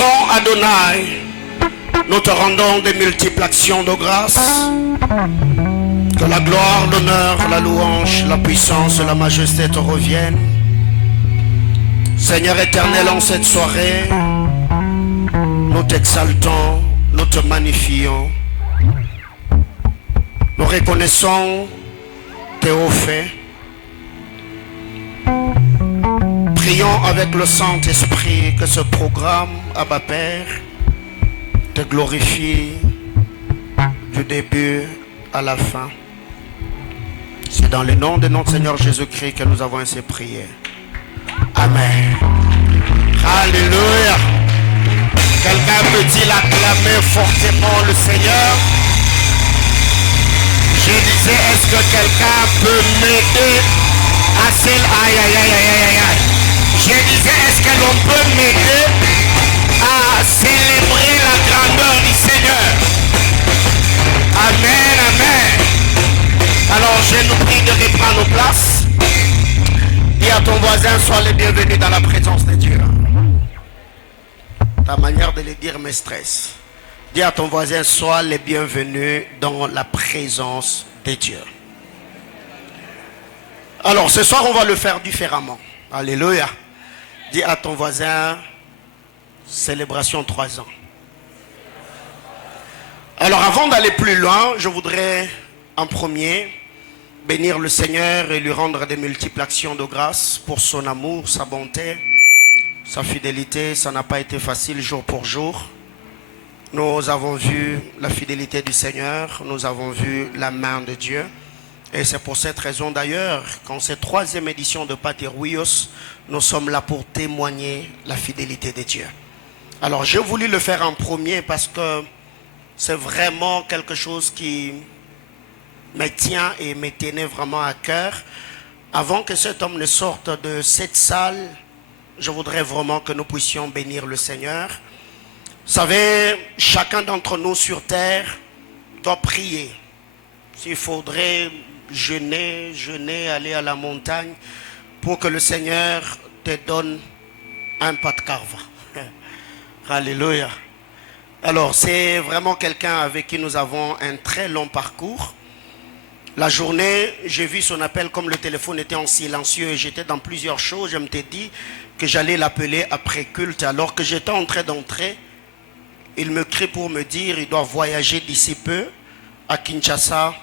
bénissons Adonai. Nous te rendons des multiples actions de grâce. Que la gloire, l'honneur, la louange, la puissance et la majesté te reviennent. Seigneur éternel, en cette soirée, nous t'exaltons, nous te magnifions. Nous reconnaissons tes hauts faits. Prions avec le Saint-Esprit que ce programme, Abba Père, te glorifie du début à la fin. C'est dans le nom de notre Seigneur Jésus-Christ que nous avons ainsi prié. Amen. Alléluia. Quelqu'un peut-il acclamer fortement le Seigneur? Je disais, est-ce que quelqu'un peut m'aider à celle... Aïe, aïe, aïe, aïe, aïe, aïe. Je disais, est-ce que l'on peut m'aider à célébrer la grandeur du Seigneur? Amen, amen. Alors, je nous prie de reprendre nos places. Dis à ton voisin, sois le bienvenu dans la présence de Dieu. Ta manière de le dire me stresse. Dis à ton voisin, sois le bienvenu dans la présence de Dieu. Alors, ce soir, on va le faire différemment. Alléluia. Dis à ton voisin, célébration 3 ans. Alors, avant d'aller plus loin, je voudrais en premier bénir le Seigneur et lui rendre des multiples actions de grâce pour son amour, sa bonté, sa fidélité. Ça n'a pas été facile jour pour jour. Nous avons vu la fidélité du Seigneur, nous avons vu la main de Dieu. Et c'est pour cette raison d'ailleurs qu'en cette 3e édition de Pateruios, nous sommes là pour témoigner la fidélité de Dieu. Alors j'ai voulu le faire en premier parce que c'est vraiment quelque chose qui me tient et me tenait vraiment à cœur. Avant que cet homme ne sorte de cette salle, je voudrais vraiment que nous puissions bénir le Seigneur. Vous savez, chacun d'entre nous sur terre doit prier. S'il faudrait jeûner, aller à la montagne pour que le Seigneur te donne un pas de carva. Alléluia. Alors, c'est vraiment quelqu'un avec qui nous avons un très long parcours. La journée, j'ai vu son appel, comme le téléphone était en silencieux et j'étais dans plusieurs choses. Je me suis dit que j'allais l'appeler après culte. Alors que j'étais en train d'entrer, il me crie pour me dire qu'il doit voyager d'ici peu à Kinshasa.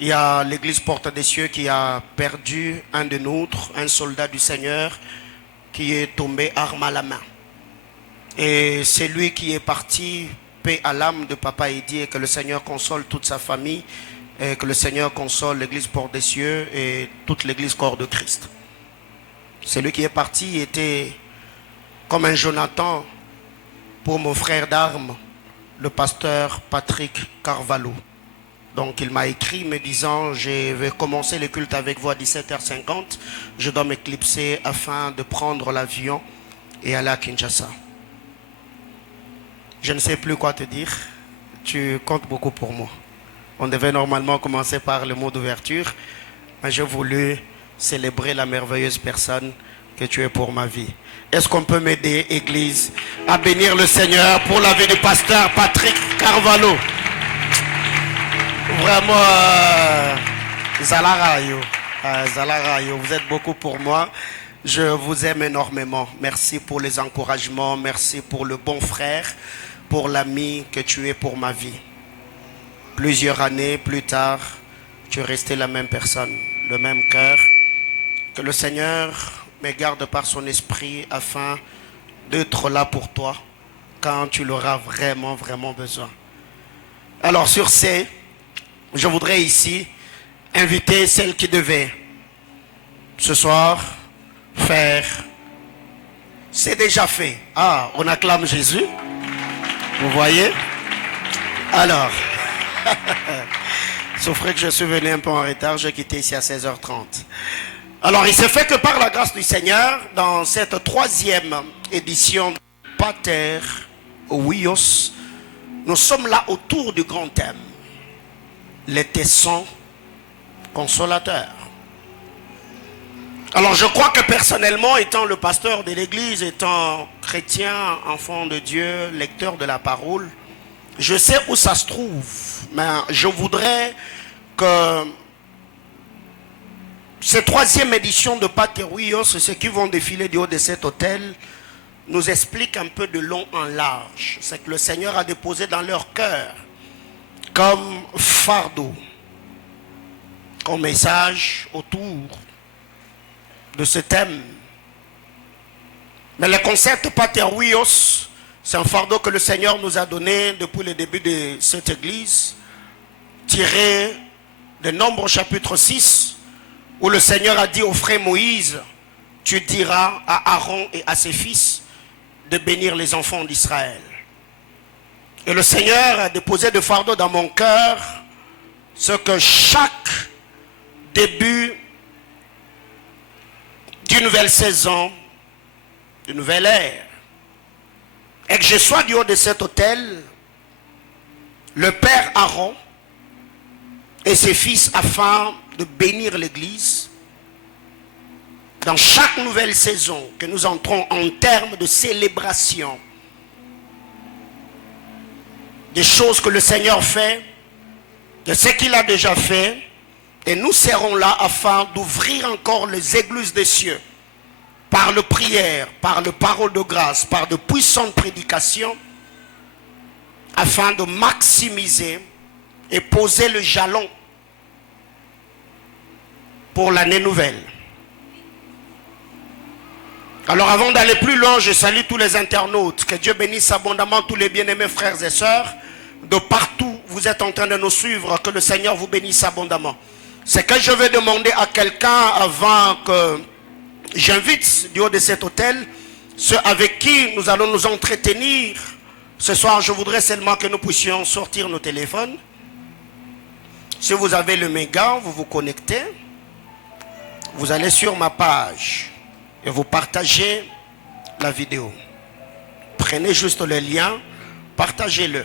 Il y a l'église Porte des Cieux qui a perdu un de nôtres, un soldat du Seigneur qui est tombé arme à la main. Et c'est lui qui est parti, paix à l'âme de Papa Eddy, et que le Seigneur console toute sa famille, et que le Seigneur console l'église Porte des Cieux et toute l'église Corps de Christ. Celui qui est parti était comme un Jonathan pour mon frère d'armes, le pasteur Patrick Carvalho. Donc il m'a écrit me disant, je vais commencer le culte avec vous à 17h50. Je dois m'éclipser afin de prendre l'avion et aller à Kinshasa. Je ne sais plus quoi te dire. Tu comptes beaucoup pour moi. On devait normalement commencer par le mot d'ouverture, mais j'ai voulu célébrer la merveilleuse personne que tu es pour ma vie. Est-ce qu'on peut m'aider, Église, à bénir le Seigneur pour la vie du pasteur Patrick Carvalho? Vraiment, Zalarayo, vous êtes beaucoup pour moi. Je vous aime énormément. Merci pour les encouragements, merci pour le bon frère, pour l'ami que tu es pour ma vie. Plusieurs années plus tard, tu es resté la même personne, le même cœur. Que le Seigneur me garde par son esprit afin d'être là pour toi quand tu l'auras vraiment, vraiment besoin. Alors sur ce, je voudrais ici inviter celle qui devait ce soir faire. C'est déjà fait. Ah, on acclame Jésus. Vous voyez? Alors, sauf que je suis venu un peu en retard, j'ai quitté ici à 16h30. Alors, il s'est fait que par la grâce du Seigneur, dans cette 3e édition de Pateruios, nous sommes là autour du grand thème. Les tessons consolateurs. Alors je crois que personnellement, étant le pasteur de l'église, étant chrétien, enfant de Dieu, lecteur de la parole, je sais où ça se trouve. Mais je voudrais que cette troisième édition de Paterouillos, ceux qui vont défiler du haut de cet hôtel, nous expliquent un peu de long en large. C'est que le Seigneur a déposé dans leur cœur comme fardeau, comme message autour de ce thème. Mais le concept Paterouillos, c'est un fardeau que le Seigneur nous a donné depuis le début de cette église, tiré de Nombres chapitre 6, où le Seigneur a dit au frère Moïse, tu diras à Aaron et à ses fils de bénir les enfants d'Israël. Et le Seigneur a déposé de fardeau dans mon cœur ce que chaque début d'une nouvelle saison, d'une nouvelle ère, et que je sois du haut de cet hôtel, le Père Aaron et ses fils, afin de bénir l'Église dans chaque nouvelle saison que nous entrons en termes de célébration des choses que le Seigneur fait, de ce qu'il a déjà fait, et nous serons là afin d'ouvrir encore les églises des cieux par le prière, par le parole de grâce, par de puissantes prédications, afin de maximiser et poser le jalon pour l'année nouvelle. Alors avant d'aller plus loin, je salue tous les internautes. Que Dieu bénisse abondamment tous les bien-aimés frères et sœurs. De partout, vous êtes en train de nous suivre. Que le Seigneur vous bénisse abondamment. C'est que je vais demander à quelqu'un avant que j'invite du haut de cet hôtel, ceux avec qui nous allons nous entretenir. Ce soir, je voudrais seulement que nous puissions sortir nos téléphones. Si vous avez le méga, vous vous connectez. Vous allez sur ma page et vous partagez la vidéo. Prenez juste le lien, partagez-le.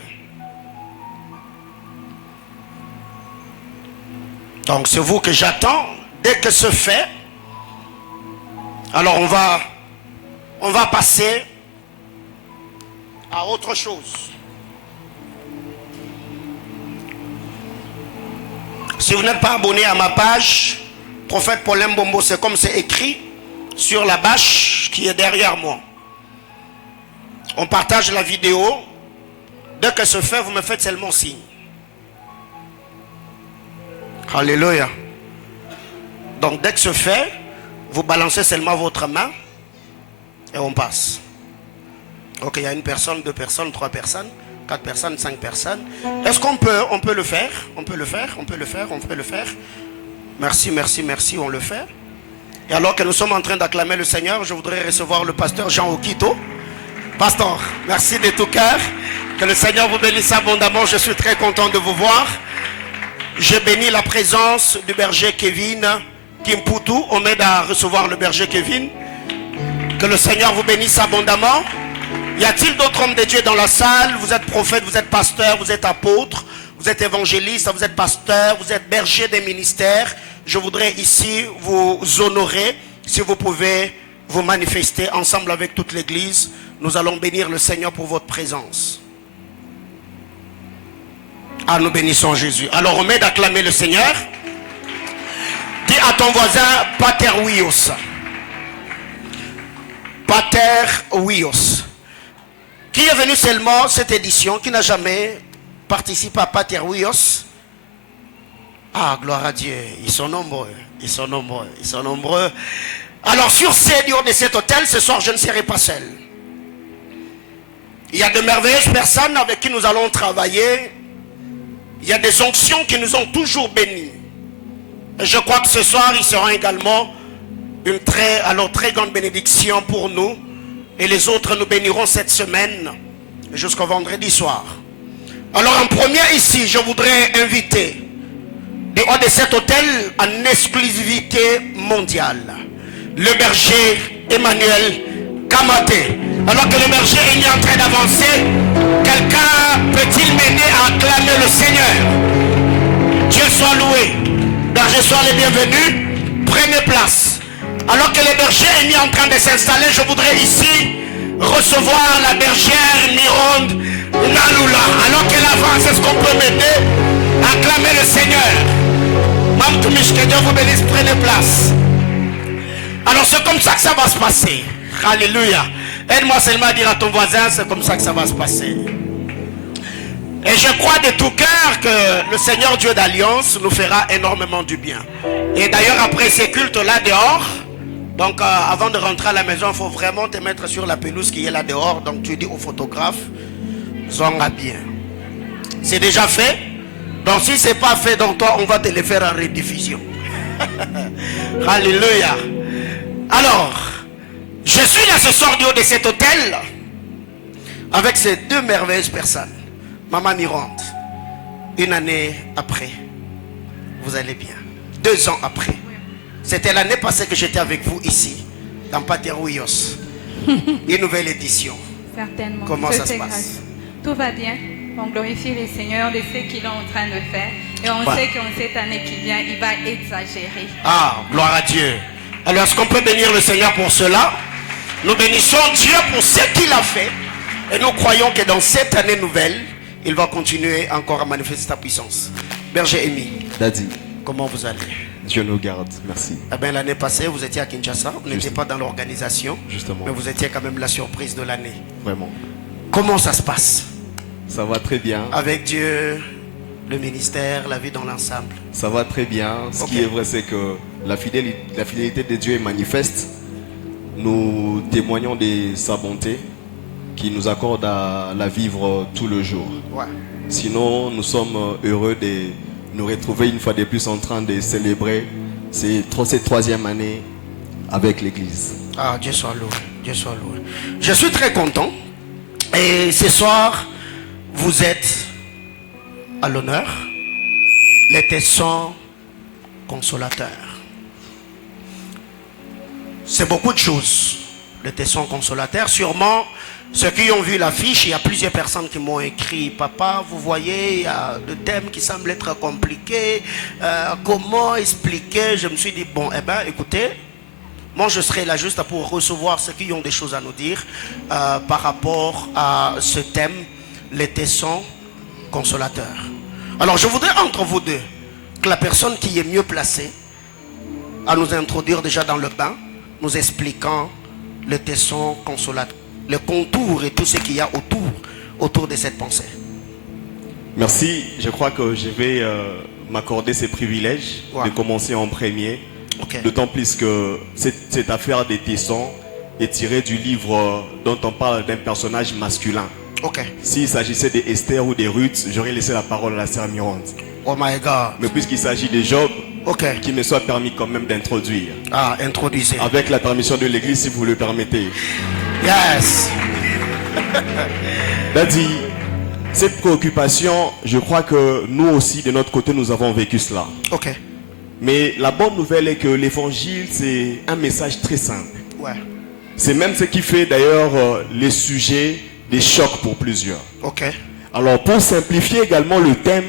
Donc c'est vous que j'attends. Dès que ce fait, alors on va passer à autre chose. Si vous n'êtes pas abonné à ma page, Prophète Paulin Bombo, c'est comme c'est écrit sur la bâche qui est derrière moi. On partage la vidéo. Dès que ce fait, vous me faites seulement signe. Alléluia. Donc dès que ce fait, vous balancez seulement votre main et on passe. Ok, il y a une personne, deux personnes, trois personnes, quatre personnes, cinq personnes. Est-ce qu'on peut le faire? On peut le faire, on peut le faire, on peut le faire. Merci, merci, merci, on le fait. Et alors que nous sommes en train d'acclamer le Seigneur, je voudrais recevoir le pasteur Jean Okito. Pasteur, merci de tout cœur. Que le Seigneur vous bénisse abondamment. Je suis très content de vous voir. Je bénis la présence du berger Kevin Kimputu. On m'aide à recevoir le berger Kevin. Que le Seigneur vous bénisse abondamment. Y a-t-il d'autres hommes de Dieu dans la salle? Vous êtes prophète, vous êtes pasteur, vous êtes apôtre, vous êtes évangéliste, vous êtes pasteur, vous êtes berger des ministères. Je voudrais ici vous honorer. Si vous pouvez vous manifester ensemble avec toute l'église, nous allons bénir le Seigneur pour votre présence. Ah, nous bénissons Jésus. Alors on m'aide à acclamer le Seigneur. Dis à ton voisin, Paterouillos. Paterouillos. Qui est venu seulement cette édition, qui n'a jamais participé à Paterouillos? Ah, gloire à Dieu. Ils sont nombreux. Ils sont nombreux. Ils sont nombreux. Alors sur ces lieux de cet hôtel, ce soir, je ne serai pas seul. Il y a de merveilleuses personnes avec qui nous allons travailler. Il y a des onctions qui nous ont toujours bénis. Et je crois que ce soir, il sera également une très grande bénédiction pour nous. Et les autres nous béniront cette semaine jusqu'au vendredi soir. Alors en premier ici, je voudrais inviter des hauts de cet hôtel en exclusivité mondiale, le berger Emmanuel Kamaté. Alors que le berger est en train d'avancer, quelqu'un peut-il m'aider à acclamer le Seigneur? Dieu soit loué. Berger, sois les bienvenus. Prenez place. Alors que le berger est mis en train de s'installer, je voudrais ici recevoir la bergère Mironde Nalula. Alors qu'elle avance, est-ce qu'on peut m'aider à acclamer le Seigneur? Mme Toumiche, que Dieu vous bénisse, prenez place. Alors c'est comme ça que ça va se passer. Alléluia. Aide-moi seulement à dire à ton voisin, c'est comme ça que ça va se passer. Et je crois de tout cœur que le Seigneur Dieu d'Alliance nous fera énormément du bien. Et d'ailleurs après ces cultes là dehors, donc avant de rentrer à la maison, il faut vraiment te mettre sur la pelouse qui est là dehors. Donc tu dis au photographe, zonga bien. C'est déjà fait. Donc si ce n'est pas fait, donc toi on va te le faire en rediffusion. Alléluia. Alors, je suis là ce soir du haut de cet hôtel avec ces deux merveilleuses personnes. Maman Mirande, une année après, vous allez bien. 2 ans après. C'était l'année passée que j'étais avec vous ici, dans Paterouillos. Une nouvelle édition. Certainement. Comment ça se passe? Grâce. Tout va bien. On glorifie le Seigneur de ce qu'il est en train de faire. Et on sait qu'en cette année qui vient, il va exagérer. Ah, gloire à Dieu. Alors, est-ce qu'on peut bénir le Seigneur pour cela? Nous bénissons Dieu pour ce qu'il a fait. Et nous croyons que dans cette année nouvelle, il va continuer encore à manifester sa puissance. Berger Amy, Daddy, comment vous allez? Dieu nous garde, merci. Eh bien, l'année passée, vous étiez à Kinshasa. Vous n'étiez pas dans l'organisation. Justement. Mais vous étiez quand même la surprise de l'année. Vraiment. Comment ça se passe? Ça va très bien. Avec Dieu, le ministère, la vie dans l'ensemble. Ça va très bien. Ce qui est vrai, c'est que la fidélité de Dieu est manifeste. Nous témoignons de sa bonté qui nous accorde à la vivre tout le jour. Ouais. Sinon, nous sommes heureux de nous retrouver une fois de plus en train de célébrer cette 3e année avec l'Église. Ah, Dieu soit loué. Dieu soit loué. Je suis très content. Et ce soir, vous êtes à l'honneur. Les tesson consolateur. C'est beaucoup de choses. Le tesson consolateur. Sûrement, ceux qui ont vu l'affiche, il y a plusieurs personnes qui m'ont écrit: papa, vous voyez, il y a le thème qui semble être compliqué. Comment expliquer? Je me suis dit, bon, eh bien, écoutez, moi je serai là juste pour recevoir ceux qui ont des choses à nous dire par rapport à ce thème, les tessons consolateurs. Alors je voudrais entre vous deux que la personne qui est mieux placée à nous introduire déjà dans le bain, nous expliquant le tesson consolateur, le contour et tout ce qu'il y a autour de cette pensée. Merci. Je crois que je vais m'accorder ces privilèges de commencer en premier. Okay. D'autant plus que cette affaire des tessons est tirée du livre dont on parle d'un personnage masculin. Ok. S'il s'agissait d'Esther ou de Ruth, j'aurais laissé la parole à la sœur Mirande. Oh my God. Mais puisqu'il s'agit de Job, ok, qu'il me soit permis quand même d'introduire. Ah, introduisez. Avec la permission de l'Église, si vous le permettez. Yes. Daddy, cette préoccupation, je crois que nous aussi, de notre côté, nous avons vécu cela. Ok. Mais la bonne nouvelle est que l'évangile, c'est un message très simple. Ouais. C'est même ce qui fait d'ailleurs les sujets des chocs pour plusieurs. Ok. Alors, pour simplifier également le thème,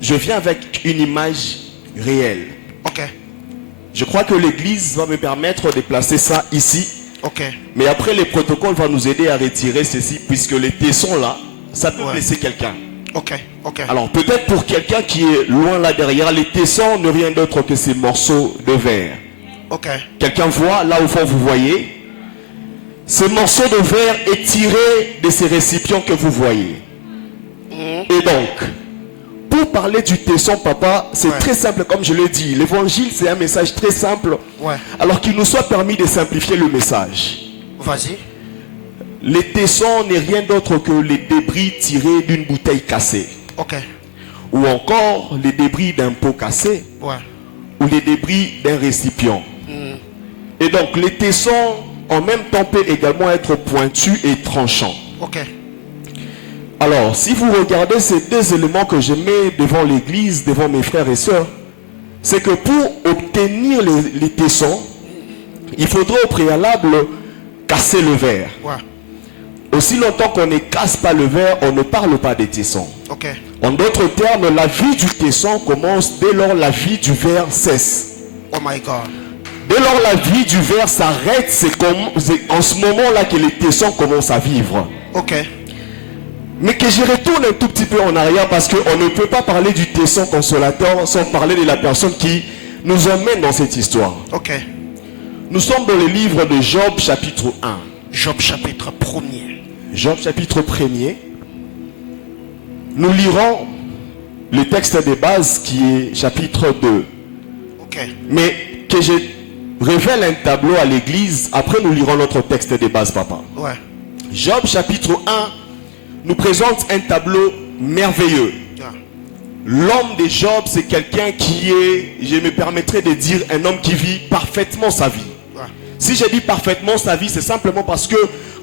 je viens avec une image réelle. Ok. Je crois que l'Église va me permettre de placer ça ici. Ok. Mais après, les protocoles vont nous aider à retirer ceci, puisque les tessons là, ça peut Ouais. blesser quelqu'un. Ok. Ok. Alors, peut-être pour quelqu'un qui est loin là derrière, les tessons ne rien d'autre que ces morceaux de verre. Ok. Quelqu'un voit, là au fond, vous voyez. Ce morceau de verre est tiré de ces récipients que vous voyez. Et donc, pour parler du tesson, papa, c'est très simple, comme je l'ai dit. L'évangile, c'est un message très simple. Ouais. Alors qu'il nous soit permis de simplifier le message. Vas-y. Les tessons n'est rien d'autre que les débris tirés d'une bouteille cassée. Ok. Ou encore les débris d'un pot cassé. Ouais. Ou les débris d'un récipient. Et donc, les tessons, en même temps, peuvent également être pointus et tranchants. Ok. Alors, si vous regardez ces deux éléments que je mets devant l'église, devant mes frères et sœurs, c'est que pour obtenir les tessons, il faudrait au préalable casser le verre. Ouais. Aussi longtemps qu'on ne casse pas le verre, on ne parle pas des tessons. Ok. En d'autres termes, la vie du tesson commence dès lors la vie du verre cesse. Oh my God. Dès lors, la vie du ver s'arrête. C'est en ce moment-là que les tessons commencent à vivre. Ok. Mais que je retourne un tout petit peu en arrière parce qu'on ne peut pas parler du tesson consolateur sans parler de la personne qui nous emmène dans cette histoire. Ok. Nous sommes dans le livre de Job chapitre 1. Job chapitre 1er. Job chapitre 1er. Nous lirons le texte de base qui est chapitre 2. Ok. Mais que je révèle un tableau à l'église, après nous lirons notre texte de base, papa. Ouais. Job chapitre 1 nous présente un tableau merveilleux. Yeah. L'homme de Job, c'est quelqu'un qui est, je me permettrai de dire, un homme qui vit parfaitement sa vie. Ouais. Si je dis parfaitement sa vie, c'est simplement parce que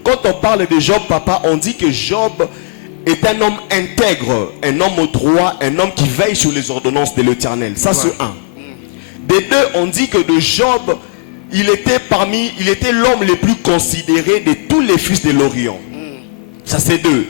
quand on parle de Job, papa, on dit que Job est un homme intègre, un homme droit, un homme qui veille sur les ordonnances de l'Éternel. Ça, c'est un. Des deux, on dit que de Job, il était l'homme le plus considéré de tous les fils de l'Orient. Ça, c'est deux.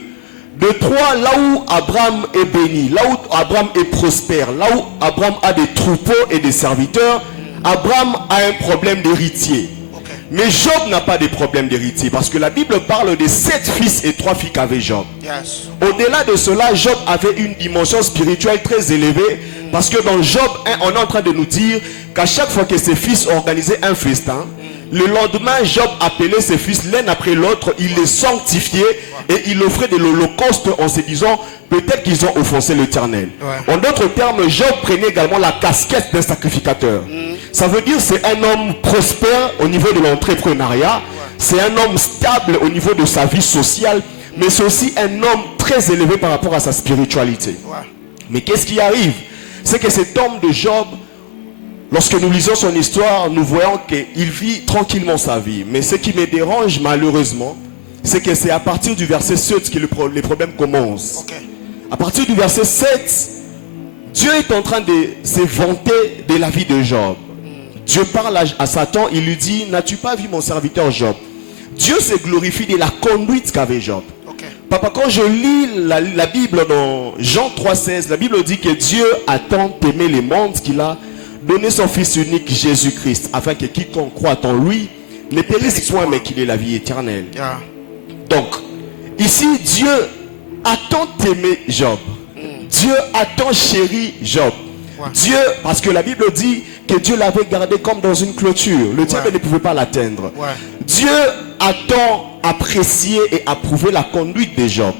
De trois, là où Abraham est béni, là où Abraham est prospère, là où Abraham a des troupeaux et des serviteurs, Abraham a un problème d'héritier. Ok. Mais Job n'a pas de problème d'héritier parce que la Bible parle de 7 fils et 3 filles qu'avait Job. Yes. Au-delà de cela, Job avait une dimension spirituelle très élevée parce que dans Job 1, on est en train de nous dire qu'à chaque fois que ses fils organisaient un festin, le lendemain, Job appelait ses fils l'un après l'autre, il les sanctifiait et il offrait de l'holocauste en se disant peut-être qu'ils ont offensé l'Éternel. Ouais. En d'autres termes, Job prenait également la casquette d'un sacrificateur. Ça veut dire c'est un homme prospère au niveau de l'entrepreneuriat, c'est un homme stable au niveau de sa vie sociale, mais c'est aussi un homme très élevé par rapport à sa spiritualité. Ouais. Mais qu'est-ce qui arrive? C'est que cet homme de Job, lorsque nous lisons son histoire, nous voyons qu'il vit tranquillement sa vie. Mais ce qui me dérange malheureusement, c'est que c'est à partir du verset 7 que les problèmes commencent. Ok. À partir du verset 7, Dieu est en train de se vanter de la vie de Job. Dieu parle à Satan, il lui dit, n'as-tu pas vu mon serviteur Job? Dieu se glorifie de la conduite qu'avait Job. Ok. Papa, quand je lis la Bible dans Jean 3,16, la Bible dit que Dieu a tant aimé le monde qu'il a donné son Fils unique Jésus-Christ, afin que quiconque croit en lui ne périsse point, mais qu'il ait la vie éternelle. Yeah. Donc, ici, Dieu a tant aimé Job. Dieu a tant chéri Job. Ouais. Dieu, parce que la Bible dit que Dieu l'avait gardé comme dans une clôture. Le diable ne pouvait pas l'atteindre. Ouais. Dieu a tant apprécié et approuvé la conduite de Job.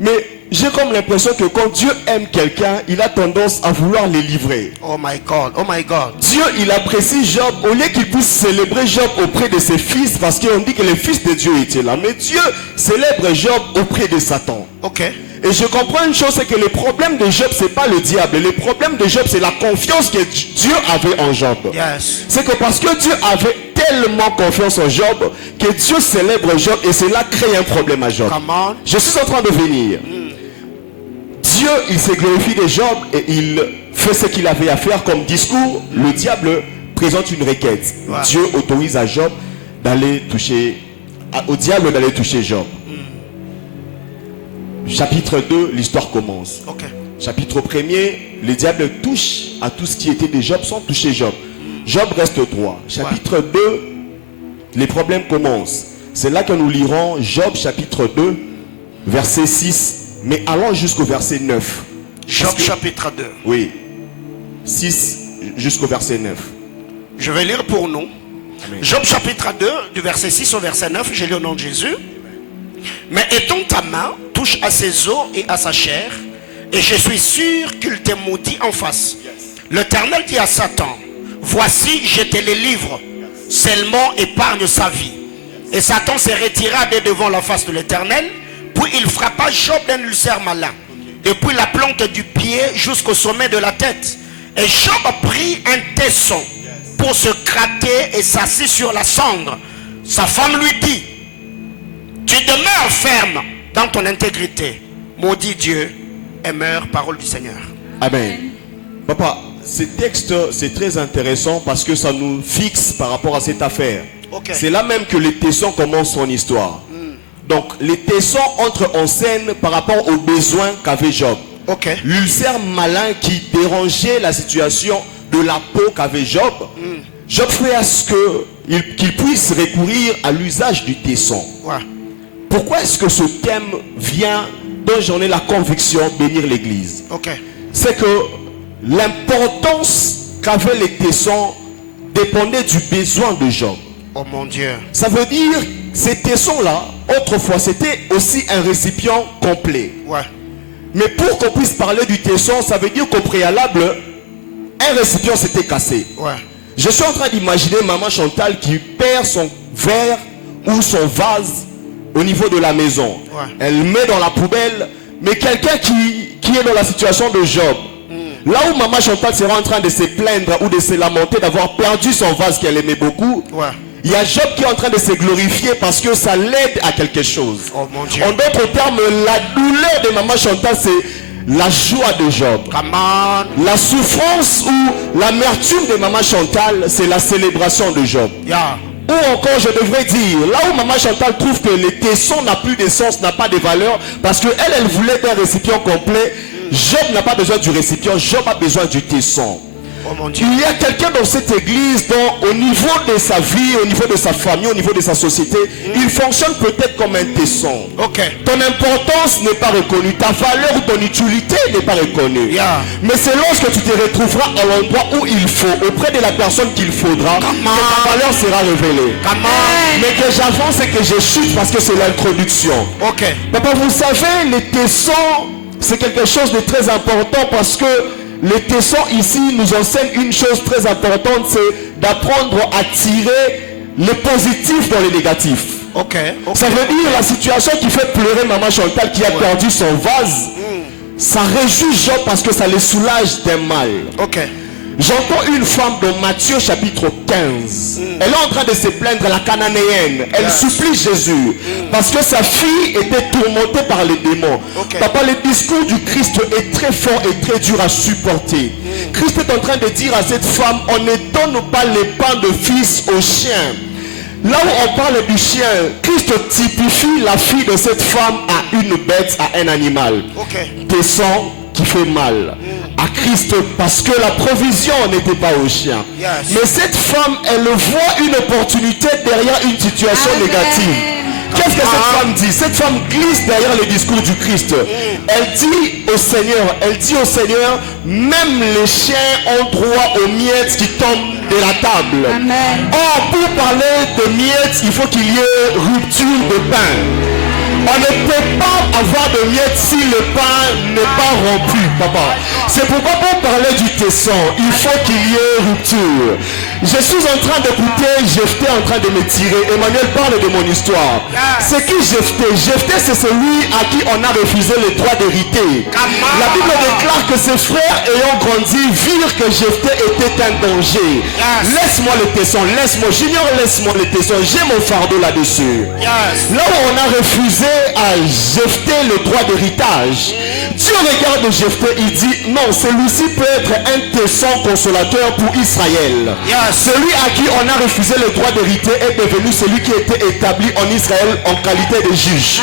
Mais j'ai comme l'impression que quand Dieu aime quelqu'un, il a tendance à vouloir les livrer. Oh my God. Oh my God. Dieu, il apprécie Job au lieu qu'il puisse célébrer Job auprès de ses fils, parce qu'on dit que les fils de Dieu étaient là. Mais Dieu célèbre Job auprès de Satan. Ok. Et je comprends une chose, c'est que le problème de Job, c'est pas le diable. Le problème de Job, c'est la confiance que Dieu avait en Job. Yes. C'est que parce que Dieu avait tellement confiance en Job, que Dieu célèbre Job et cela crée un problème à Job. Come on. Je suis en train de venir. Dieu, il se glorifie de Job et il fait ce qu'il avait à faire comme discours. Le diable présente une requête. Ouais. Dieu autorise à Job d'aller toucher, au diable d'aller toucher Job. Chapitre 2, l'histoire commence. Ok. Chapitre 1er, le diable touche à tout ce qui était de Job sans toucher Job. Job reste droit. Chapitre 2, les problèmes commencent. C'est là que nous lirons Job chapitre 2, verset 6. Mais allons jusqu'au verset 9. Job chapitre 2. Oui. 6 jusqu'au verset 9. Je vais lire pour nous. Amen. Job chapitre 2, du verset 6 au verset 9. Je lis au nom de Jésus. Mais étends ta main, touche à ses os et à sa chair, et je suis sûr qu'il te maudit en face. L'Éternel dit à Satan, voici, je te les livre, seulement épargne sa vie. Et Satan se retira de devant la face de l'Éternel, puis il frappa Job d'un ulcère malin, depuis la plante du pied jusqu'au sommet de la tête. Et Job prit un tesson pour se gratter et s'assit sur la cendre. Sa femme lui dit, tu demeures ferme dans ton intégrité. Maudit Dieu et meurs, parole du Seigneur. Amen. Papa, ce texte, c'est très intéressant parce que ça nous fixe par rapport à cette affaire. Ok. C'est là même que les tessons commencent son histoire. Donc, les tessons entrent en scène par rapport aux besoins qu'avait Job. Ok. L'ulcère malin qui dérangeait la situation de la peau qu'avait Job Job fait à ce qu'il puisse recourir à l'usage du tesson. Ouais. Pourquoi est-ce que ce thème vient dont j'en ai la conviction bénir l'église? Ok. C'est que l'importance qu'avaient les tessons dépendait du besoin de Job. Oh mon Dieu. Ça veut dire, ces tessons-là, autrefois, c'était aussi un récipient complet. Ouais. Mais pour qu'on puisse parler du tesson, ça veut dire qu'au préalable, un récipient s'était cassé. Ouais. Je suis en train d'imaginer maman Chantal qui perd son verre ou son vase au niveau de la maison. Ouais. Elle met dans la poubelle. Mais quelqu'un qui est dans la situation de Job, là où maman Chantal sera en train de se plaindre ou de se lamenter d'avoir perdu son vase qu'elle aimait beaucoup, Ouais. il y a Job qui est en train de se glorifier parce que ça l'aide à quelque chose. Oh mon Dieu. En d'autres termes, la douleur de maman Chantal, c'est la joie de Job. Come on. La souffrance ou l'amertume de maman Chantal, c'est la célébration de Job. Yeah. Ou encore, je devrais dire, là où maman Chantal trouve que le tesson n'a plus de sens, n'a pas de valeur, parce qu'elle, elle voulait un récipient complet. Job n'a pas besoin du récipient, Job a besoin du tesson. Oh mon Dieu. Il y a quelqu'un dans cette église dont, au niveau de sa vie, au niveau de sa famille, au niveau de sa société, il fonctionne peut-être comme un tesson. Ok. Ton importance n'est pas reconnue, ta valeur ou ton utilité n'est pas reconnue. Yeah. Mais c'est lorsque tu te retrouveras à l'endroit où il faut, auprès de la personne qu'il faudra, que ta valeur sera révélée. Come on. Mais que j'avance et que je chute parce que c'est l'introduction. Ok. Papa, vous savez, les tessons, c'est quelque chose de très important parce que les tessons ici nous enseignent une chose très importante, c'est d'apprendre à tirer le positif dans le négatif. Ok. Ok. Ça veut dire la situation qui fait pleurer maman Chantal qui a perdu son vase, ça réjouit Job parce que ça les soulage d'un mal. Ok. J'entends une femme dans Matthieu chapitre 15. Elle est en train de se plaindre, la cananéenne. Elle Yes. supplie Jésus parce que sa fille était tourmentée par les démons. Ok. Papa, le discours du Christ est très fort et très dur à supporter. Christ est en train de dire à cette femme, on ne donne pas les pains de fils aux chiens. Là où on parle du chien, Christ typifie la fille de cette femme à une bête, à un animal. Ok. Tesson qui fait mal à Christ parce que la provision n'était pas au chien. Yes. Mais cette femme, elle voit une opportunité derrière une situation Amen. négative. Qu'est-ce que cette femme dit? Cette femme glisse derrière le discours du Christ. Elle dit au Seigneur, même les chiens ont droit aux miettes qui tombent de la table. Amen. Or, pour parler de miettes, il faut qu'il y ait rupture de pain. On ne peut pas avoir de miettes si le pain n'est pas rompu, papa. C'est pourquoi pour parler du tesson, il faut qu'il y ait rupture. Je suis en train d'écouter Jephthé en train de me tirer. Emmanuel parle de mon histoire. C'est qui Jephthé? Jephthé, c'est celui à qui on a refusé le droit d'hériter. La Bible déclare que ses frères ayant grandi virent que Jephthé était un danger. Laisse-moi le tesson, laisse-moi, j'ignore, laisse-moi le tesson. J'ai mon fardeau là-dessus. Yes. Là où on a refusé à Jephthé le droit d'héritage, Dieu regarde Jephthé, il dit non, celui-ci peut être un tesson consolateur pour Israël. Yes. Celui à qui on a refusé le droit d'hériter est devenu celui qui était établi en Israël en qualité de juge.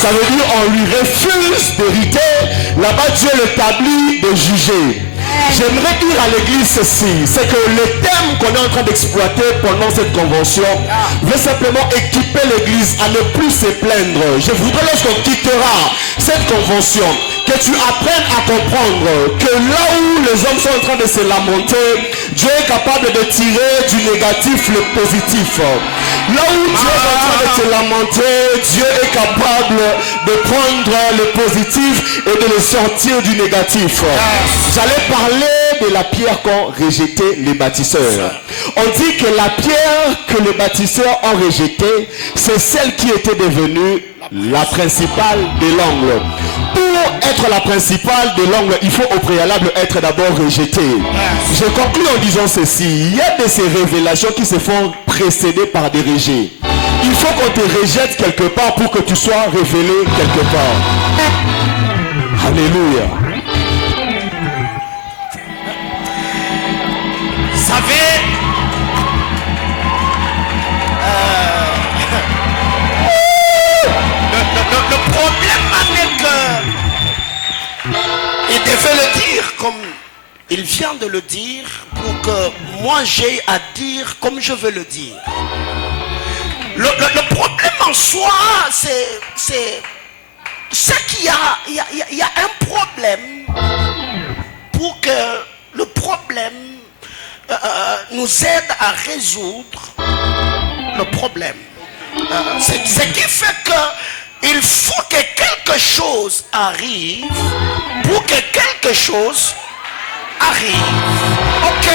Ça veut dire on lui refuse d'hériter, là-bas Dieu l'établit de juger. J'aimerais dire à l'église ceci, c'est que le thème qu'on est en train d'exploiter pendant cette convention veut simplement équiper l'église à ne plus se plaindre. Je voudrais, lorsqu'on quittera cette convention, que tu apprennes à comprendre que là où les hommes sont en train de se lamenter, Dieu est capable de tirer du négatif le positif. Là où Dieu est en train de se lamenter, Dieu est capable de prendre le positif et de le sortir du négatif. J'allais parler de la pierre qu'ont rejeté les bâtisseurs. On dit que la pierre que les bâtisseurs ont rejetée, c'est celle qui était devenue la principale de l'angle. Pour être la principale de l'angle, il faut au préalable être d'abord rejeté. Je conclue en disant ceci. Il y a de ces révélations qui se font précéder par des rejets. Il faut qu'on te rejette quelque part pour que tu sois révélé quelque part. Alléluia. Vous savez, le problème avec il devait le dire comme Il vient de le dire pour que moi j'ai à dire comme je veux le dire. Le problème en soi, c'est qu'il y a un problème pour que le problème nous aide à résoudre le problème. Ce qui fait qu'il faut que quelque chose arrive pour que quelque chose arrive. Ok.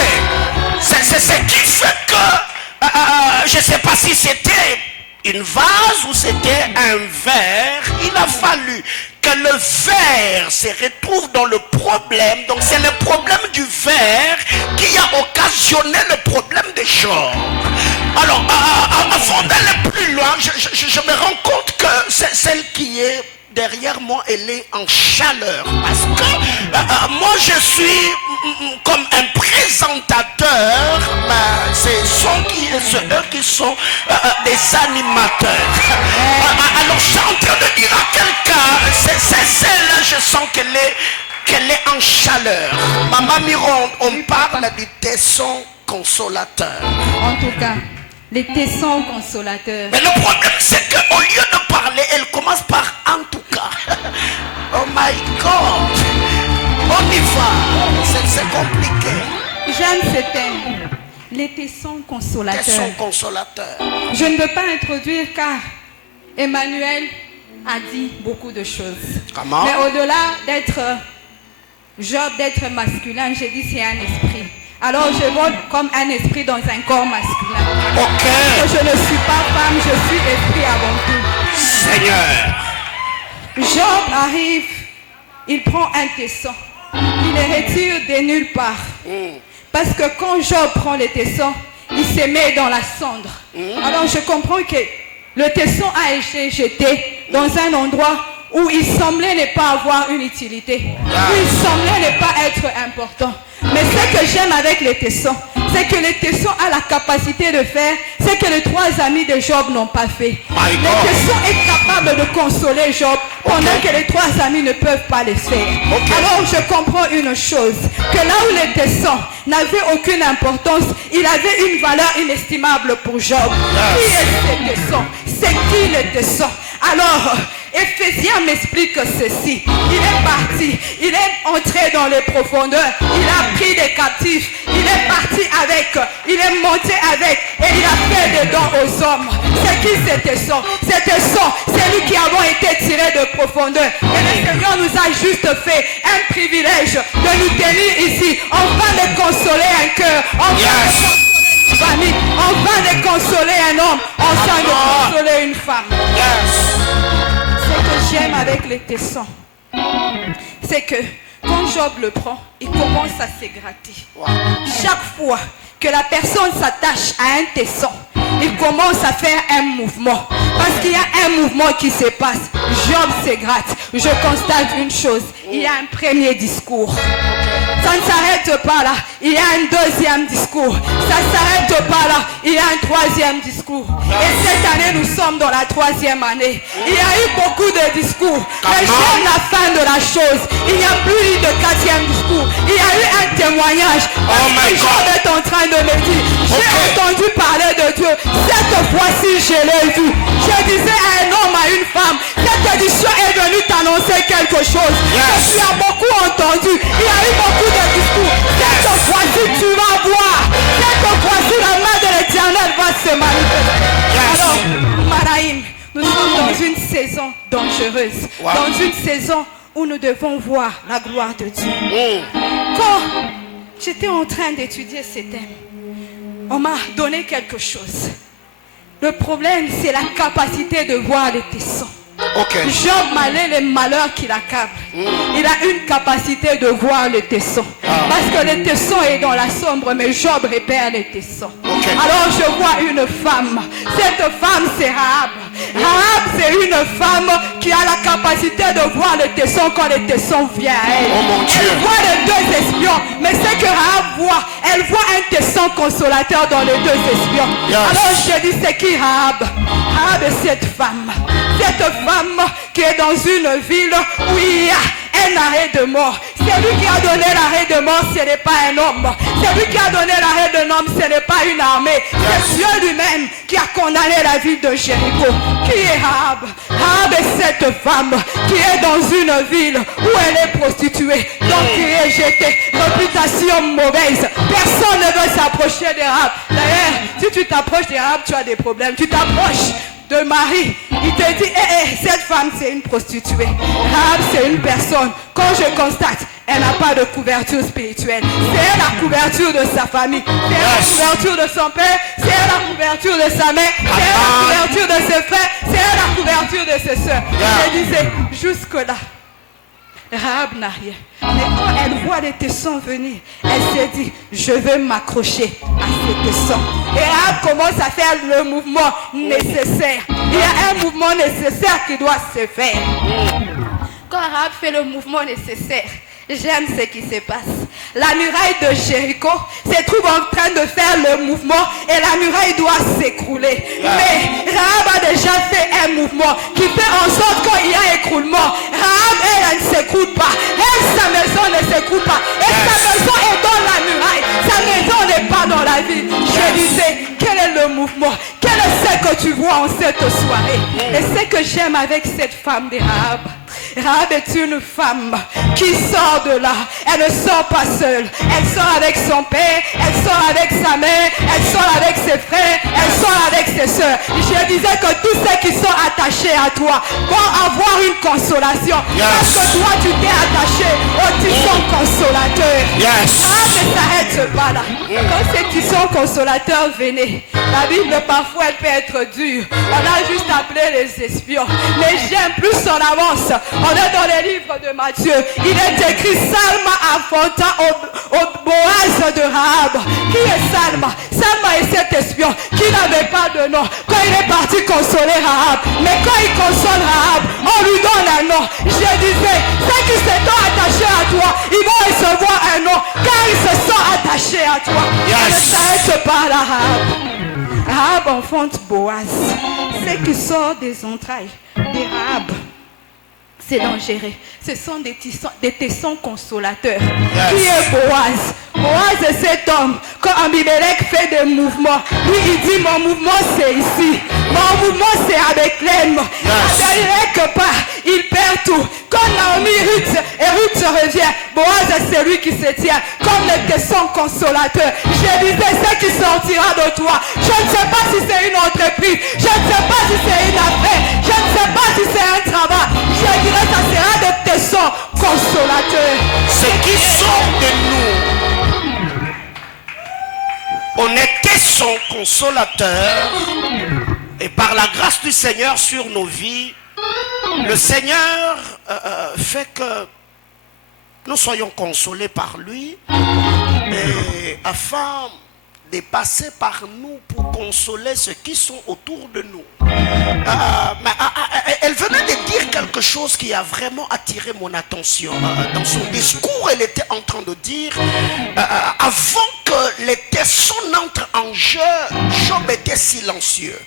C'est ce qui fait que je ne sais pas si c'était une vase ou c'était un verre. Il a fallu que le verre se retrouve dans le problème. Donc c'est le problème du verre qui a occasionné le problème de Job. Alors, avant d'aller plus loin, je me rends compte que c'est celle qui est derrière moi, elle est en chaleur. Parce que moi, je suis comme un présentateur. C'est eux qui sont des animateurs. Alors, je suis en train de dire à quelqu'un, c'est celle-là, je sens qu'elle est en chaleur. Maman Miron, on parle du tesson consolateur. En tout cas, les tessons consolateurs. Mais le problème, c'est qu'au lieu de parler, elle commence par en tout cas. Oh my God. On y va. C'est compliqué. J'aime ce thème. Les tessons consolateurs. Tessons consolateurs. Je ne veux pas introduire car Emmanuel a dit beaucoup de choses. Comment? Mais au-delà d'être Job, d'être masculin, j'ai dit c'est un esprit. Alors je vole comme un esprit dans un corps masculin. Ok. Parce que je ne suis pas femme, je suis esprit avant tout. Seigneur. Job arrive, il prend un tesson, il le retire de nulle part. Parce que quand Job prend le tesson, il se met dans la cendre. Alors je comprends que le tesson a été jeté dans un endroit où il semblait ne pas avoir une utilité, où il semblait ne pas être important. Mais ce que j'aime avec les tessons, c'est que les tessons a la capacité de faire ce que les trois amis de Job n'ont pas fait. Les tessons est capable de consoler Job pendant que les trois amis ne peuvent pas le faire. Alors je comprends une chose, que là où les tessons n'avaient aucune importance, il avait une valeur inestimable pour Job. Qui est ce tesson? C'est qui le tesson? Alors, Éphésiens m'explique ceci. Il est parti, il est entré dans les profondeurs, il a pris des captifs, il est parti avec, il est monté avec et il a fait des dons aux hommes. C'est qui ce tesson? Ce tesson, c'est lui qui avons été tiré de profondeur. Et le Seigneur nous a juste fait un privilège de nous tenir ici, enfin de consoler un cœur, enfin de consoler une famille, enfin de consoler un homme, enfin de consoler une femme. Ce que j'aime avec les tessons, c'est que quand Job le prend, il commence à se gratter. Chaque fois que la personne s'attache à un tesson, il commence à faire un mouvement. Parce qu'il y a un mouvement qui se passe. Job se gratte. Je constate une chose. Il y a un premier discours. Ça ne s'arrête pas là. Il y a un deuxième discours. Ça ne s'arrête pas là. Il y a un troisième discours. Et cette année, nous sommes dans la troisième année. Il y a eu beaucoup de discours. Mais j'aime la fin de la chose. Il n'y a plus eu de quatrième discours. Il y a eu un témoignage. Oh my God. Job est en train de me dire, j'ai entendu parler de Dieu. Cette fois-ci, je l'ai vu. Je disais à un homme, à une femme, cette édition est venue t'annoncer quelque chose. Que tu as beaucoup entendu. Il y a eu beaucoup de discours. Cette fois-ci, tu vas voir. Cette fois-ci, la main de l'Éternel va se manifester. Alors, Maraïm, nous sommes dans une saison dangereuse. Dans une saison où nous devons voir la gloire de Dieu. Quand j'étais en train d'étudier ces thèmes, on m'a donné quelque chose. Le problème, c'est la capacité de voir les tessons. Job, malgré les malheurs qui l'accablent, il a une capacité de voir les tessons. Parce que le tesson est dans la sombre, mais Job repère les tessons. Alors je vois une femme. Cette femme, c'est Rahab. Rahab, c'est une femme qui a la capacité de voir les tessons quand les tessons viennent à elle. Elle voit les deux espions. Mais ce que Rahab voit, elle voit un tesson consolateur dans les deux espions. Alors je dis, c'est qui Rahab? Rahab est cette femme. Cette femme qui est dans une ville où il y a un arrêt de mort. Celui qui a donné l'arrêt de mort, ce n'est pas un homme. Celui qui a donné l'arrêt de mort, ce n'est pas une armée. C'est Dieu lui-même qui a condamné la ville de Jéricho. Qui est Rahab? Rahab est cette femme qui est dans une ville où elle est prostituée, donc qui est jetée. Réputation mauvaise. Personne ne veut s'approcher de Rahab. D'ailleurs, si tu t'approches de Rahab, tu as des problèmes. Tu t'approches de Marie, il te dit, cette femme c'est une prostituée. Rahab c'est une personne. Quand je constate, elle n'a pas de couverture spirituelle. C'est la couverture de sa famille. C'est la couverture de son père. C'est la couverture de sa mère. C'est la couverture de ses frères. C'est la couverture de ses soeurs. Je disais, jusque-là, Rahab n'a rien. Mais quand elle voit les tessons venir, elle s'est dit, je veux m'accrocher à ces tessons. Et Rahab commence à faire le mouvement nécessaire. Il y a un mouvement nécessaire qui doit se faire. Quand Rahab fait le mouvement nécessaire, j'aime ce qui se passe. La muraille de Jéricho se trouve en train de faire le mouvement et la muraille doit s'écrouler. Mais Rahab a déjà fait un mouvement qui fait en sorte qu'il y a écroulement. Rahab, elle ne s'écroule pas. Elle, sa maison ne s'écroule pas. Et sa maison est dans la muraille. Sa maison n'est pas dans la ville. Je disais, quel est le mouvement? Quel est ce que tu vois en cette soirée? Et ce que j'aime avec cette femme de Rahab, Rahab est une femme qui sort de là. Elle ne sort pas seule. Elle sort avec son père, elle sort avec sa mère, elle sort avec ses frères, elle sort avec ses soeurs. Je disais que tous ceux qui sont attachés à toi vont avoir une consolation. Parce que toi, tu t'es attaché au tisson consolateur. Rahab ne s'arrête pas là. Quand ces tissons consolateurs venaient, la Bible parfois elle peut être dure. On a juste appelé les espions. Mais j'aime plus on avance. On est dans les livres de Matthieu. Il est écrit Salma affronta au Boaz de Rahab. Qui est Salma? Salma est cet espion qui n'avait pas de nom. Quand il est parti consoler Rahab, mais quand il console Rahab, on lui donne un nom. Je disais, ceux qui se sont attachés à toi, ils vont recevoir un nom, car ils se sont attachés à toi. Ne s'arrête pas là, Rahab. Rahab enfante Boaz. Ce qui sort des entrailles de Rahab, c'est dangereux. Ce sont des tessons consolateurs. Qui est Boaz? Boaz est cet homme. Quand Abimelech fait des mouvements, lui il dit mon mouvement c'est ici. Mon mouvement c'est avec l'aime. Abimelech part, il perd tout. Quand Naomi Ruth revient, Boaz est celui qui se tient comme les tessons consolateurs. Je disais ce qui sortira de toi. Je ne sais pas si c'est une entreprise. Je ne sais pas si c'est une affaire. Je ne sais pas si c'est un travail. Je dirais ça sera des tessons consolateurs. Ce qui sort de nous, on est tessons consolateurs. Et par la grâce du Seigneur sur nos vies, le Seigneur fait que nous soyons consolés par lui, et afin de passer par nous pour consoler ceux qui sont autour de nous. Elle venait de dire quelque chose qui a vraiment attiré mon attention. Dans son discours, elle était en train de dire, avant que les tessons n'entrent en jeu, Job était silencieux.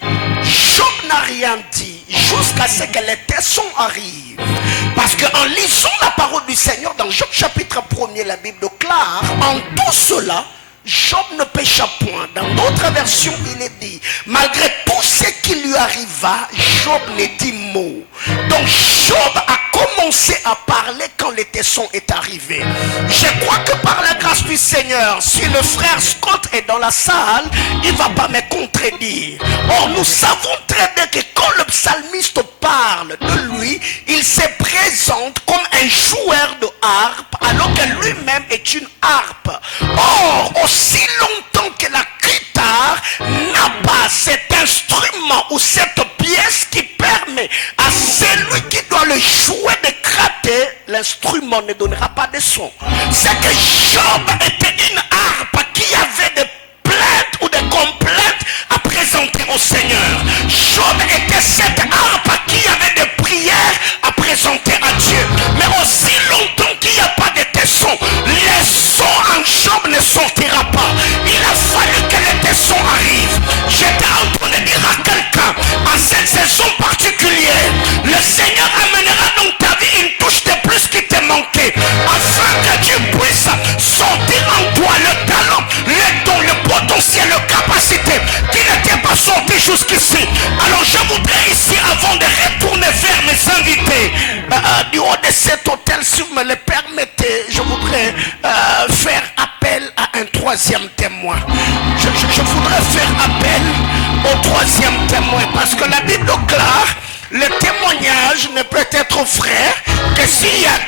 Job n'a rien dit jusqu'à ce que les tessons arrivent. Parce qu'en lisant la parole du Seigneur dans Job chapitre 1er, la Bible déclare, en tout cela, Job ne pécha point. Dans d'autres versions, il est dit, malgré tout ce qui lui arriva, Job ne dit mot. Donc Job a commencé à parler quand les tessons est arrivé. Je crois que par la grâce du Seigneur, si le frère Scott est dans la salle, il ne va pas me contredire. Or, nous savons très bien que quand le psalmiste parle de lui, il se présente comme un joueur de harpe, alors que lui-même est une harpe. Or, aussi longtemps que la guitare n'a pas cet instrument ou cette pièce qui permet à celui qui doit le jouer de gratter, l'instrument ne donnera pas de son. C'est que Job était une harpe qui avait des plaintes ou des complaintes à présenter au Seigneur. Job était cette harpe qui avait des prières à présenter à Dieu. Mais aussi longtemps qu'il n'y a pas de tessons, les sons en Job ne sortira pas. Il a fallu que les tessons arrivent. J'étais en train de dire à quelqu'un, en cette saison particulière, le Seigneur amènera dans ta vie une touche de plus qui te manquait. jusqu'ici. Alors je voudrais ici, avant de retourner vers mes invités, du haut de cet hôtel, si vous me le permettez, je voudrais faire appel à un troisième témoin. Je voudrais faire appel au troisième témoin, parce que la Bible déclare, le témoignage ne peut être vrai que s'il y a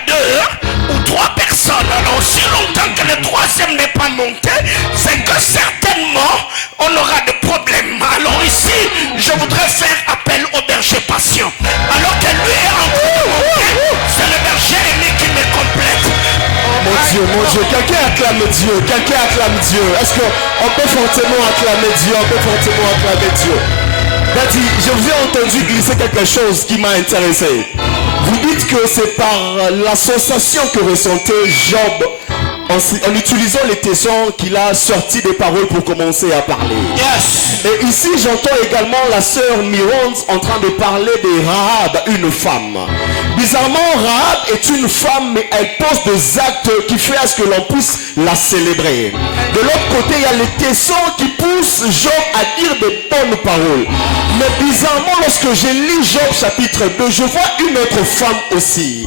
2 ou 3 personnes. Alors aussi longtemps que le troisième n'est pas monté, c'est que certainement on aura des problèmes. Alors ici, je voudrais faire appel au berger patient. Alors que lui est en train de monter, c'est le berger aimé qui me complète. Mon Dieu, quelqu'un acclame Dieu, Est-ce qu'on peut fortement acclamer Dieu, Dieu? Daddy, je vous ai entendu glisser quelque chose qui m'a intéressé. Vous dites que c'est par la sensation que ressentait Job en utilisant les tessons qu'il a sorti des paroles pour commencer à parler. Yes. Et ici, j'entends également la sœur Mironde en train de parler de Rahab, une femme. Bizarrement, Rahab est une femme, mais elle pose des actes qui font à ce que l'on puisse la célébrer. De l'autre côté, il y a les tessons qui poussent Job à dire des bonnes paroles. Mais bizarrement, lorsque je lis Job chapitre 2, je vois une autre femme aussi.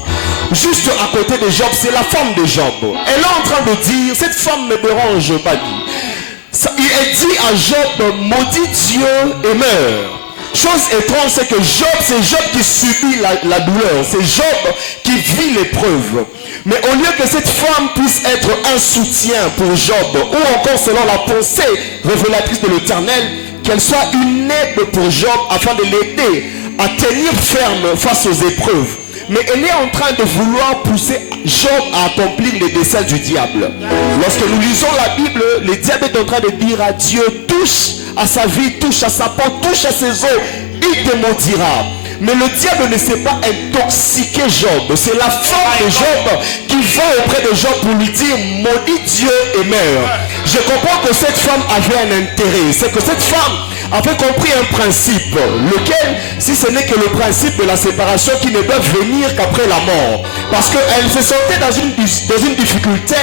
Juste à côté de Job, c'est la femme de Job. Elle est en train de dire, cette femme me dérange pas. Il dit à Job, maudit Dieu et meurt. Chose étrange, c'est que c'est Job qui subit la douleur. C'est Job qui vit l'épreuve. Mais au lieu que cette femme puisse être un soutien pour Job, ou encore selon la pensée révélatrice de l'Éternel, qu'elle soit une aide pour Job afin de l'aider à tenir ferme face aux épreuves. Mais elle est en train de vouloir pousser Job à accomplir les desseins du diable. Lorsque nous lisons la Bible, le diable est en train de dire à Dieu, touche à sa vie, touche à sa peau, touche à ses os, il te maudira. Mais le diable ne sait pas intoxiquer Job. C'est la femme de Job qui va auprès de Job pour lui dire, maudit Dieu et meurt. Je comprends que cette femme avait un intérêt. C'est que cette femme avait compris un principe, lequel, si ce n'est que le principe de la séparation qui ne doit venir qu'après la mort. Parce qu'elle se sentait dans une difficulté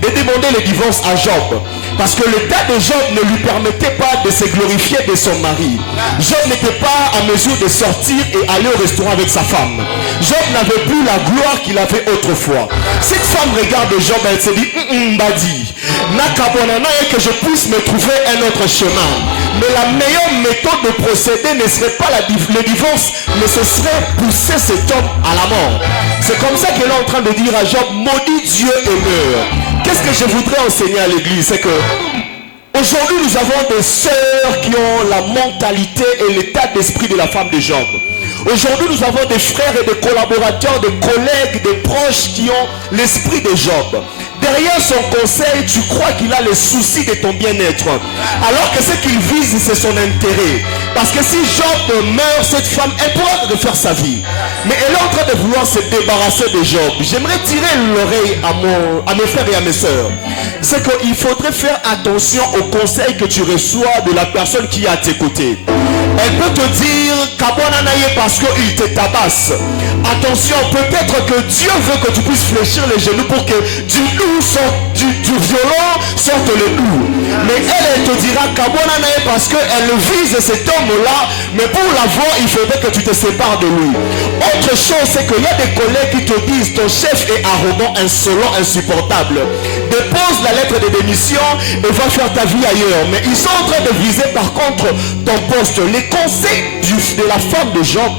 de demander le divorce à Job. Parce que l'état de Job ne lui permettait pas de se glorifier de son mari. Job n'était pas en mesure de sortir et aller au restaurant avec sa femme. Job n'avait plus la gloire qu'il avait autrefois. Cette femme regarde Job, elle se dit, Mbadi, Nakabonana, et que je puisse me trouver un autre chemin. Mais la meilleure méthode de procéder ne serait pas le divorce, mais ce serait pousser cet homme à la mort. C'est comme ça qu'elle est en train de dire à Job, maudit Dieu et meurt. Qu'est-ce que je voudrais enseigner à l'église? C'est que aujourd'hui nous avons des sœurs qui ont la mentalité et l'état d'esprit de la femme de Job. Aujourd'hui nous avons des frères et des collaborateurs, des collègues, des proches qui ont l'esprit de Job. Derrière son conseil, tu crois qu'il a les soucis de ton bien-être. Alors que ce qu'il vise, c'est son intérêt. Parce que si Job meurt, cette femme, elle pourra refaire sa vie. Mais elle est en train de vouloir se débarrasser de Job. J'aimerais tirer l'oreille à mes frères et à mes sœurs. C'est qu'il faudrait faire attention aux conseils que tu reçois de la personne qui est à tes côtés. Elle peut te dire Kabonanaye parce qu'il te tabasse. Attention, peut-être que Dieu veut que tu puisses fléchir les genoux pour que du violent sorte le doux. Mais elle te dira Kabonanaye parce qu'elle vise cet homme-là, mais pour l'avoir, il faudrait que tu te sépares de lui. Autre chose, c'est qu'il y a des collègues qui te disent ton chef est arrogant, insolent, insupportable. Dépose la lettre de démission et va faire ta vie ailleurs. Mais ils sont en train de viser par contre ton poste. Les conseils de la femme de Job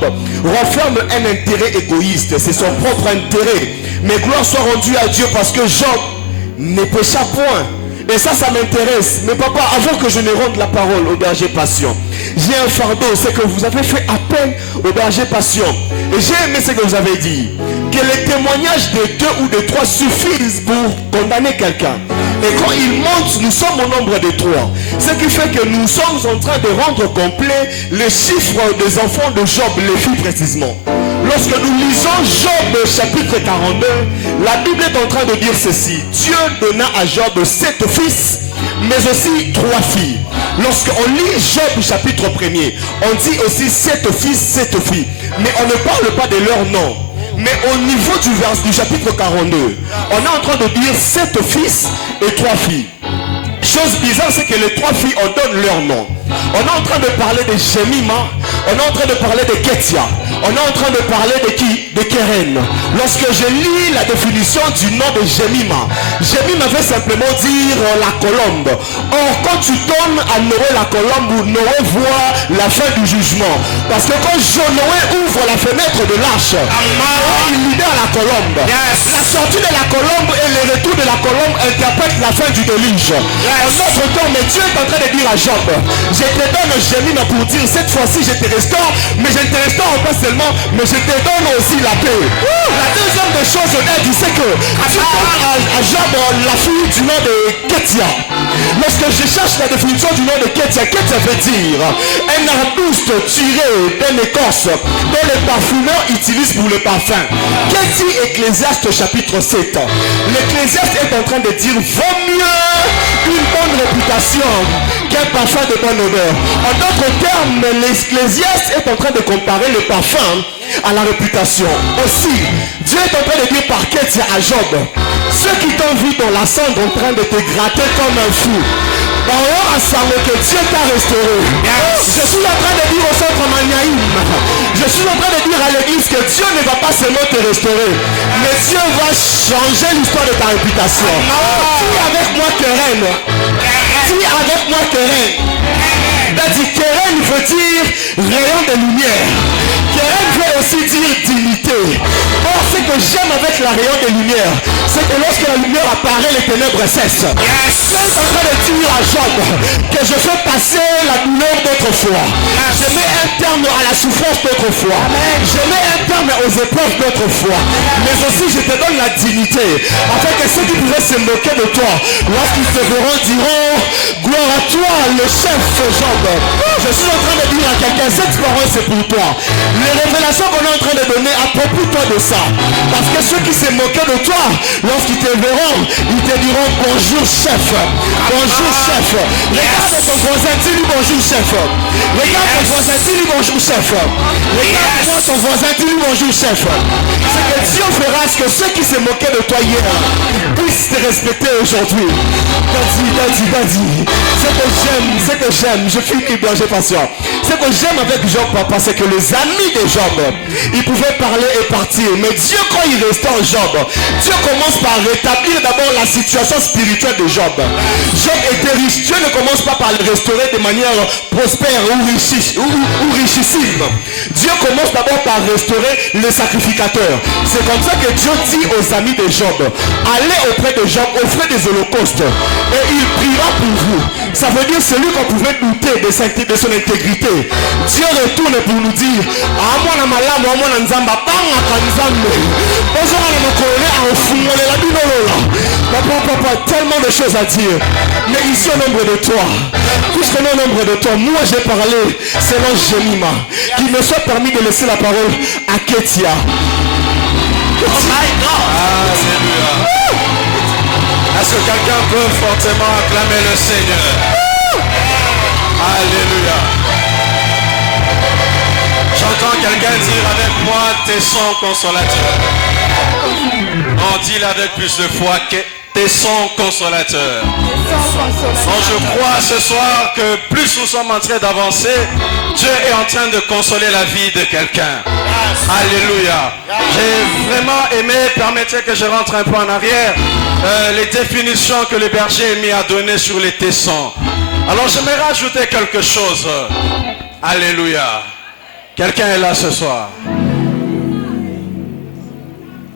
renferment un intérêt égoïste. C'est son propre intérêt. Mais gloire soit rendue à Dieu parce que Job ne pécha point. Et ça m'intéresse. Mais papa, avant que je ne rende la parole au berger patient, j'ai un fardeau, c'est que vous avez fait appel au berger patient. Et j'ai aimé ce que vous avez dit. Que les témoignages de 2 ou de 3 suffisent pour condamner quelqu'un. Et quand il monte, nous sommes au nombre de 3. Ce qui fait que nous sommes en train de rendre complet les chiffres des enfants de Job, les filles précisément. Lorsque nous lisons Job chapitre 42, la Bible est en train de dire ceci. Dieu donna à Job 7 fils, mais aussi 3 filles. Lorsqu'on lit Job chapitre 1er, on dit aussi 7 fils, 7 filles. Mais on ne parle pas de leur nom. Mais au niveau du chapitre 42, on est en train de dire 7 fils et 3 filles. Je chose bizarre, c'est que les trois filles, on donne leur nom. On est en train de parler de Jemima, on est en train de parler de Ketia, on est en train de parler de qui? De Keren. Lorsque je lis la définition du nom de Jemima, Jemima veut simplement dire la colombe. Or, quand tu donnes à Noé la colombe, Noé voit la fin du jugement. Parce que quand Noé ouvre la fenêtre de l'arche, il libère la colombe. Yes. La sortie de la colombe et le retour de la colombe interprètent la fin du déluge. En notre temps, mais Dieu est en train de dire à Job, je te donne Jemima pour dire cette fois-ci je te restaure, mais je ne te restaure pas seulement, mais je te donne aussi la paix. La deuxième des choses honnêtes, c'est que tu donnes à Job la fille du nom de Ketia. Lorsque je cherche la définition du nom de Ketia, Ketia veut dire un arbuste tiré d'une écorce dont les parfumeurs utilisent pour le parfum. Qu'est-ce dit Ecclésiaste chapitre 7? L'Ecclésiaste est en train de dire vaut mieux une bonne réputation qu'un parfum de bonne odeur. En d'autres termes, l'Ecclésiaste est en train de comparer le parfum à la réputation. Aussi, Dieu est en train de dire par Ketia à Job, ceux qui t'ont vu dans la cendre en train de te gratter comme un fou, on ensemble que Dieu t'a restauré. Je suis en train de dire au centre Maniaïm, je suis en train de dire à l'église que Dieu ne va pas seulement te restaurer, mais Dieu va changer l'histoire de ta réputation. Dis avec moi Keren. Dis avec moi Keren. Keren veut dire rayon de lumière. Keren veut aussi dire dignité. Or, ce que j'aime avec la rayon de lumière, c'est que lorsque la lumière apparaît, les ténèbres cessent. Je suis en train de dire à Job que je fais passer la douleur d'autrefois. Je mets un terme à la souffrance d'autrefois. Je mets un terme aux épreuves d'autrefois. Mais aussi, je te donne la dignité. Afin que ceux qui pouvaient se moquer de toi, lorsqu'ils te verront, diront gloire à toi, le chef Job. Je suis en train de dire à quelqu'un, cette parole c'est pour toi. Les révélations qu'on est en train de donner, approprie-toi de ça. Parce que ceux qui se moquaient de toi, lorsqu'ils te verront, ils te diront bonjour chef. Bonjour chef. Regarde ton voisin, dis-lui bonjour chef. Regarde ton voisin, dis-lui bonjour chef. Regarde ton voisin, dis-lui bonjour chef. C'est que Dieu fera ce que ceux qui se moquaient de toi hier puissent te respecter aujourd'hui. Daddy. Ce que j'aime, je finis bien, j'ai patient. Ce que j'aime avec Job, papa, c'est que les amis de Job, ils pouvaient parler et partir. Mais Dieu, quand il restaure Job, Dieu commence par rétablir d'abord la situation spirituelle de Job. Job était riche. Dieu ne commence pas par le restaurer de manière prospère ou richissime. Dieu commence d'abord par restaurer le sacrificateur. C'est comme ça que Dieu dit aux amis de Job, allez auprès de Job, offrez des holocaustes et il priera pour vous. Ça veut dire celui qu'on pouvait douter de son intégrité. Dieu retourne pour nous dire Papa, tellement de choses à dire. Mais ici au nombre de toi, puisqu'on est au nombre de toi, moi j'ai parlé selon Jemima. Qu'il me soit permis de laisser la parole à Ketia. Oh my God! Alléluia. Est-ce que quelqu'un peut fortement acclamer le Seigneur? Alléluia. J'entends quelqu'un dire avec moi tes sons consolateurs. On dit avec plus de foi que tes sons consolateurs. Donc je crois ce soir que plus nous sommes en train d'avancer, Dieu est en train de consoler la vie de quelqu'un. Alléluia. J'ai vraiment aimé, permettez que je rentre un peu en arrière, les définitions que le berger Amy a données sur les tessons. Alors j'aimerais rajouter quelque chose. Alléluia. Quelqu'un est là ce soir.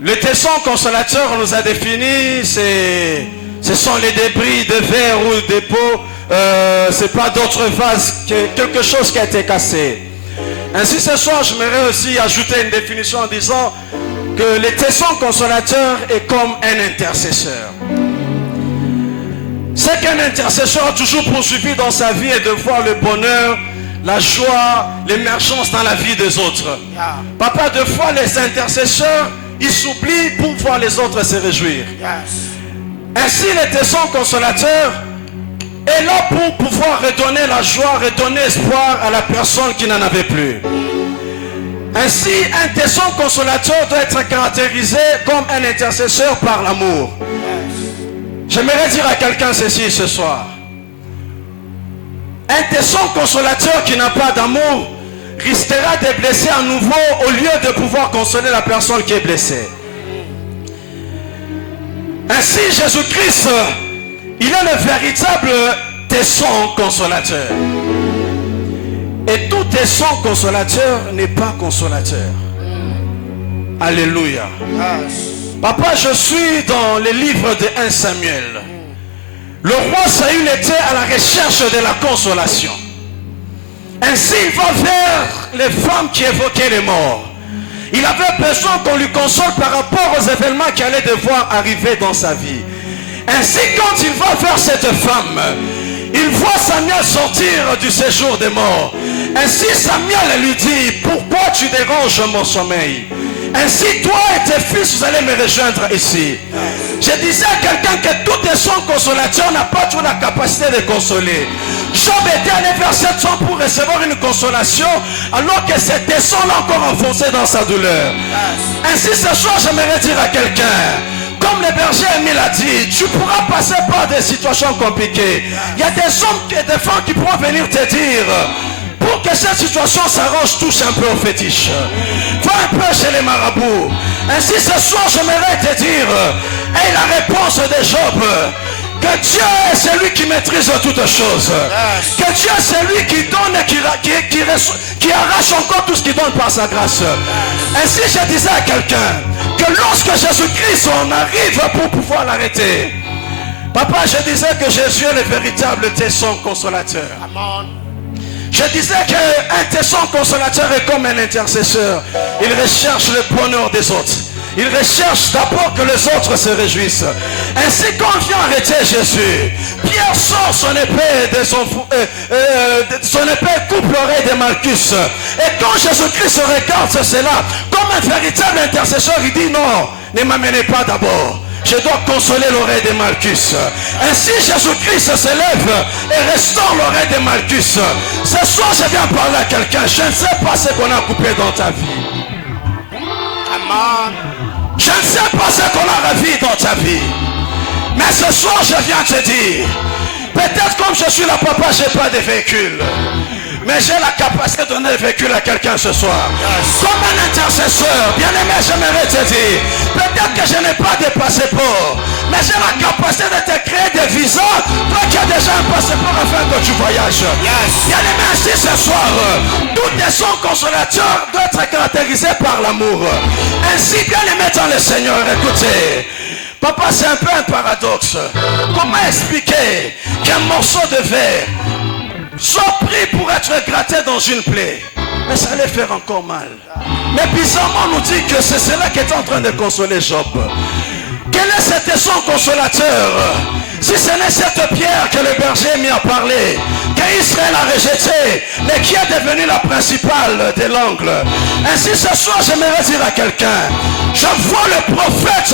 Le tesson consolateur, on nous a défini, ce sont les débris de verre ou des pots, c'est pas d'autres vases, quelque chose qui a été cassé. Ainsi ce soir, j'aimerais aussi ajouter une définition en disant que le tesson consolateur est comme un intercesseur. C'est qu'un intercesseur a toujours poursuivi dans sa vie et de voir le bonheur, la joie, l'émergence dans la vie des autres. Papa, de fois les intercesseurs, ils s'oublient pour voir les autres se réjouir. Ainsi, le tesson consolateur est là pour pouvoir redonner la joie, redonner espoir à la personne qui n'en avait plus. Ainsi, un tesson consolateur doit être caractérisé comme un intercesseur par l'amour. J'aimerais dire à quelqu'un ceci ce soir. Un tesson consolateur qui n'a pas d'amour risquera de blesser à nouveau au lieu de pouvoir consoler la personne qui est blessée. Ainsi, Jésus-Christ, il est le véritable tesson consolateur. Et tout tesson consolateur n'est pas consolateur. Alléluia. Papa, je suis dans le livre de 1 Samuel. Le roi Saül était à la recherche de la consolation. Ainsi, il va vers les femmes qui évoquaient les morts. Il avait besoin qu'on lui console par rapport aux événements qui allaient devoir arriver dans sa vie. Ainsi, quand il va vers cette femme, il voit Samuel sortir du séjour des morts. Ainsi, Samuel lui dit, pourquoi tu déranges mon sommeil? Ainsi, toi et tes fils, vous allez me rejoindre ici. Je disais à quelqu'un que tout tesson consolateur n'a pas toujours la capacité de consoler. Job était allé vers 700 pour recevoir une consolation, alors que cet tesson l'a encore enfoncé dans sa douleur. Ainsi, ce soir, j'aimerais dire à quelqu'un, comme le berger Émile a dit, tu pourras passer par des situations compliquées. Il y a des hommes et des femmes qui pourront venir te dire, pour que cette situation s'arrange, touche un peu au fétiche. Va un peu chez les marabouts. Ainsi, ce soir, j'aimerais te dire, et la réponse de Job, que Dieu est celui qui maîtrise toutes choses. Que Dieu est celui qui donne et qui arrache encore tout ce qu'il donne par sa grâce. Ainsi, je disais à quelqu'un que lorsque Jésus-Christ, on arrive pour pouvoir l'arrêter. Papa, je disais que Jésus est le véritable tesson consolateur. Je disais qu'un tesson consolateur est comme un intercesseur. Il recherche le bonheur des autres. Il recherche d'abord que les autres se réjouissent. Ainsi, quand on vient arrêter Jésus, Pierre sort son épée son épée coupe l'oreille de Malchus. Et quand Jésus-Christ regarde cela, comme un véritable intercesseur, il dit non, ne m'amenez pas d'abord. Je dois consoler l'oreille de Malchus. Ainsi, Jésus-Christ se lève et restaure l'oreille de Malchus. Ce soir, je viens parler à quelqu'un. Je ne sais pas ce qu'on a coupé dans ta vie. Amen. Je ne sais pas ce qu'on a ravi dans ta vie. Mais ce soir, je viens te dire, peut-être comme je suis là, papa, je n'ai pas de véhicule. Mais j'ai la capacité de donner le véhicule à quelqu'un ce soir. Comme un intercesseur, bien aimé, j'aimerais te dire, peut-être que je n'ai pas de passeport, mais j'ai la capacité de te créer des visas. Toi qui as déjà un passeport afin que tu voyages. Bien aimé, ainsi ce soir, tout tesson consolateur doit être caractérisé par l'amour. Ainsi, bien aimé dans le Seigneur, écoutez. Papa, c'est un peu un paradoxe. Comment expliquer qu'un morceau de verre soit pris pour être gratté dans une plaie, mais ça allait faire encore mal. Mais bizarrement, on nous dit que c'est cela qui est en train de consoler Job. Quel est cet tesson consolateur? Si ce n'est cette pierre que le berger a mis à parler, qu'Israël a rejeté, mais qui est devenue la principale de l'angle. Ainsi, ce soir, j'aimerais dire à quelqu'un, je vois le prophète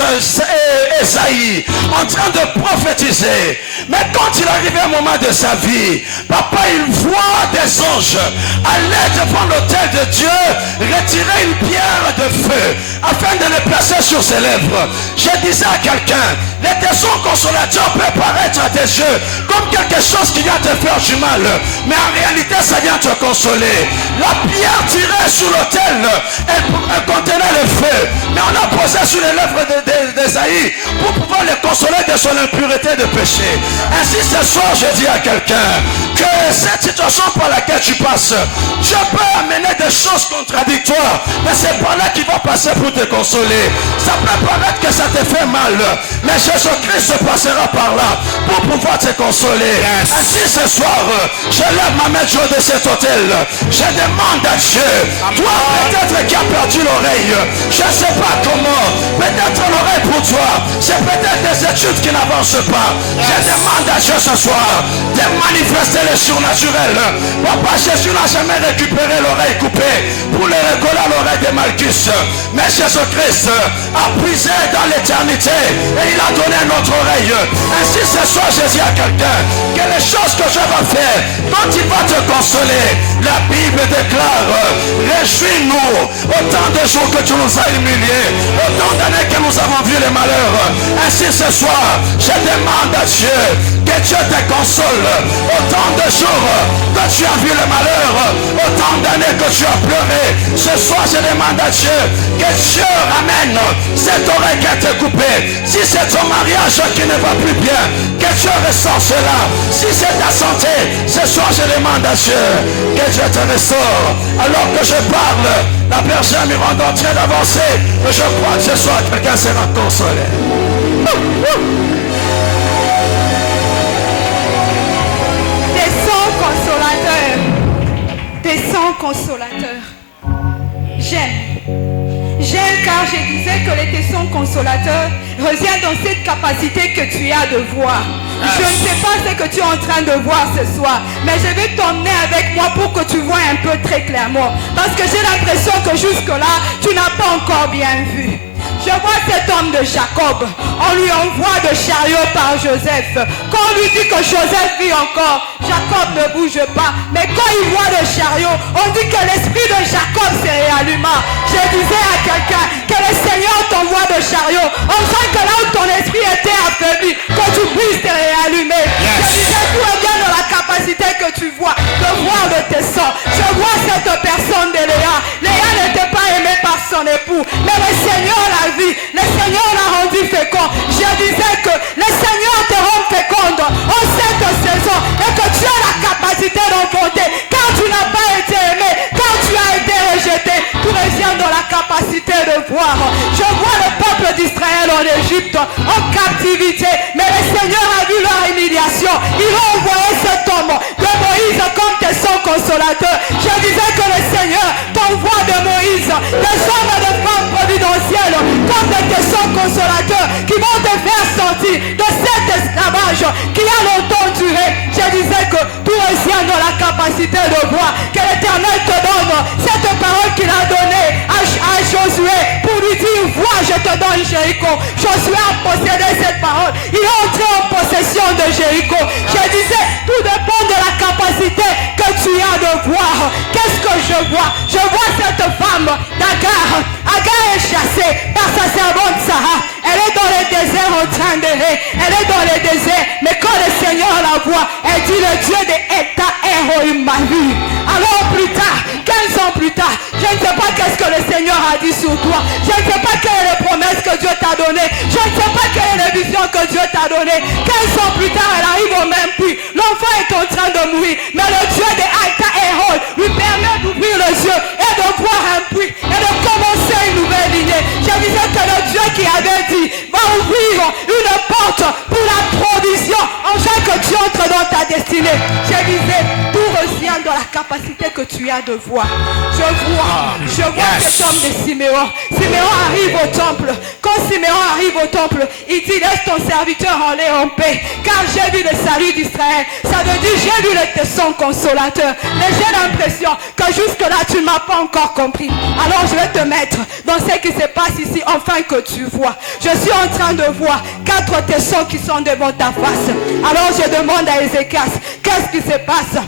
Esaïe en train de prophétiser. Mais quand il arrivait au moment de sa vie, papa, il voit des anges aller devant l'autel de Dieu, retirer une pierre de feu, afin de le placer sur ses lèvres. Je disais à quelqu'un, les tessons consolateurs peuvent paraître à tes yeux comme quelque chose qui vient te faire du mal, mais en réalité ça vient te consoler. La pierre tirée sur l'autel, elle contenait le feu, mais on l'a posé sur les lèvres d'Esaïe pour pouvoir le consoler de son impureté de péché. Ainsi ce soir je dis à quelqu'un que cette situation par laquelle tu passes, Dieu peut amener des choses contradictoires, mais c'est par là qu'il va passer pour te consoler. Ça peut paraître que ça te fait mal, mais Jésus-Christ passera par là pour pouvoir te consoler. Ainsi ce soir, je lève ma main de cet hôtel. Je demande à Dieu, toi peut-être qui as perdu l'oreille, je ne sais pas comment, peut-être l'oreille pour toi, c'est peut-être des études qui n'avancent pas. Je demande à Dieu ce soir de manifester le surnaturel. Papa, Jésus n'a jamais récupéré l'oreille coupée pour le recoller à l'oreille de Malchus, mais Jésus-Christ a puisé dans l'éternité et il a donné notre oreille. Ainsi ce soir je dis à quelqu'un que les choses que Dieu va faire, quand il va te consoler, la Bible déclare, réjouis-nous autant de jours que tu nous as humiliés, autant d'années que nous avons vu les malheurs. Ainsi ce soir je demande à Dieu Que Dieu te console. Autant de jours que tu as vu le malheur, autant d'années que tu as pleuré. Ce soir, je demande à Dieu que Dieu ramène cette oreille qui a été coupée. Si c'est ton mariage qui ne va plus bien, que Dieu ressort cela. Si c'est ta santé, ce soir, je demande à Dieu que Dieu te ressort. Alors que je parle, la personne est en train d'avancer. Je crois que ce soir, quelqu'un sera consolé. Descends consolateur. J'aime car je disais que les tessons consolateurs revient dans cette capacité que tu as de voir. Je ne sais pas ce que tu es en train de voir ce soir, mais je vais t'emmener avec moi pour que tu vois un peu très clairement. Parce que j'ai l'impression que jusque-là, tu n'as pas encore bien vu. Je vois cet homme de Jacob. On lui envoie de chariot par Joseph. Quand on lui dit que Joseph vit encore, Jacob ne bouge pas. Mais quand il voit le chariot, on dit que l'esprit de Jacob se réalluma. Je disais à quelqu'un que le Seigneur t'envoie de chariot. On sent que là où ton esprit était affaibli, que tu puisses te réallumer. Je disais tout est bien dans la capacité que tu vois de voir de tes sangs. Je vois cette personne de Léa. Léa n'était pas aimée par son époux, mais le Seigneur l'a vu, le Seigneur l'a rendu fécond. Je disais que le Seigneur te rend féconde en cette saison et que tu as la capacité d'enfanter car tu n'as pas été aimé, car tu as été rejeté. Tu reviens dans la capacité de voir. Je vois le peuple d'Israël en Égypte en captivité, mais le Seigneur a vu leur humiliation. Il a envoyé cet homme de Moïse comme tes sons consolateurs. Je disais que le Seigneur t'envoie de Moïse des hommes et des femmes providentielles comme des sons consolateurs qui vont te faire sortir de cet esclavage qui a longtemps duré. Je disais que tout revient dans la capacité de voir, que l'Éternel te donne cette parole qu'il a donnée à Josué pour lui dire vois, je te donne Jéricho. Josué a possédé cette parole, il est entré en possession de Jéricho. Je disais tout dépend de la capacité que tu as de voir. Qu'est-ce que je vois? Je vois cette femme d'Agar. Agar est chassée par sa servante Sarah. Elle est dans le désert en train d'errer. Elle est dans le désert. Mais quand le Seigneur la voit, elle dit le Dieu de Eta Elohim m'a vu. Alors plus tard, 15 ans plus tard, je ne sais pas qu'est-ce que le Seigneur a dit sur toi. Je ne sais pas quelle est la promesse que Dieu t'a donnée. Je ne sais pas quelle est la vision que Dieu t'a donnée. 15 ans plus tard, elle arrive au même puits. L'enfant est en train de mourir. Mais le Dieu de Eta Elohim lui permet d'ouvrir les yeux et de voir un puits et de commencer une nouvelle lignée. Je disais que le Dieu qui avait dit va ouvrir une porte pour la provision en chaque que tu entres dans ta destinée. Je disais tout revient dans la capacité que tu as de voir. Je vois cet homme de Siméon. Siméon arrive au temple. Quand Siméon arrive au temple, il dit laisse ton serviteur aller en paix car j'ai vu le salut d'Israël. Ça veut dire j'ai vu le tesson consolateur. Mais j'ai l'impression que jusque là tu ne m'as pas encore compris. Alors je vais te mettre dans ce qui se passe ici afin que tu vois. Je suis en train de voir 4 tessons qui sont devant ta face. Alors je demande à Ézéchias qu'est-ce qui se passe.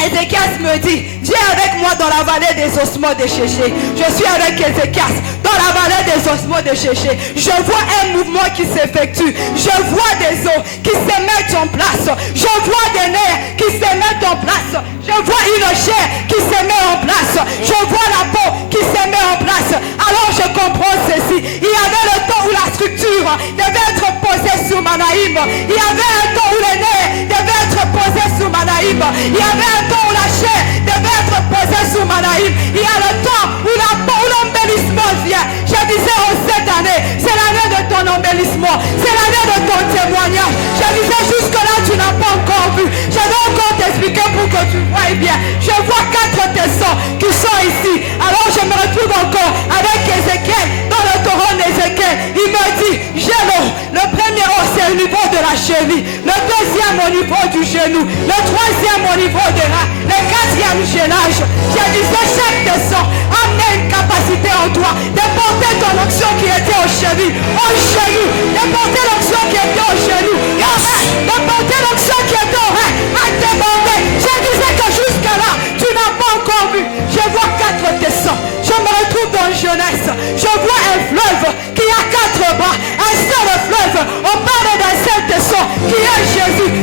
Ézéchias me dit, viens avec moi dans la vallée des ossements de Chéché. Je suis avec Ézéchias dans la vallée des ossements de Chéché. Je vois un mouvement qui s'effectue. Je vois des os qui se mettent en place. Je vois des nerfs qui se mettent en place. Je vois une chair qui se met en place. Je vois la peau qui se met en place. Alors je comprends ceci. Il y avait le temps où la structure devait être posée sur Manaïm. Il y avait un temps où les nerfs devaient être posés sur Manaïm. Il y avait un temps où la chair devait être posée sur Manaïm. Il y a le temps où l'embellissement vient. Je disais cette année, c'est l'année de ton embellissement. C'est l'année de ton témoignage. Je disais jusque là tu n'as pas encore vu. Je vais encore t'expliquer pour que tu vois bien. Je vois 4 tessons qui sont ici. Alors je me retrouve encore avec Ézéchiel dans le torrent d'Ézéchiel. Il me dit, j'ai le premier os c'est au niveau de la cheville. Le deuxième au niveau du genou. Le troisième au niveau des reins. Le quatrième gênage. Je disais chaque tesson amenait une capacité en toi de porter ton onction qui était au cheville, au genou, de porter l'onction qui était au genou, de porter l'onction qui était au rein, à déborder. Je disais que jusqu'à là, tu n'as pas encore vu. Je vois 4 tessons. Je me retrouve dans Genèse. Je vois un fleuve qui a 4 bras. Un seul fleuve. On parle d'un seul tesson qui est Jésus.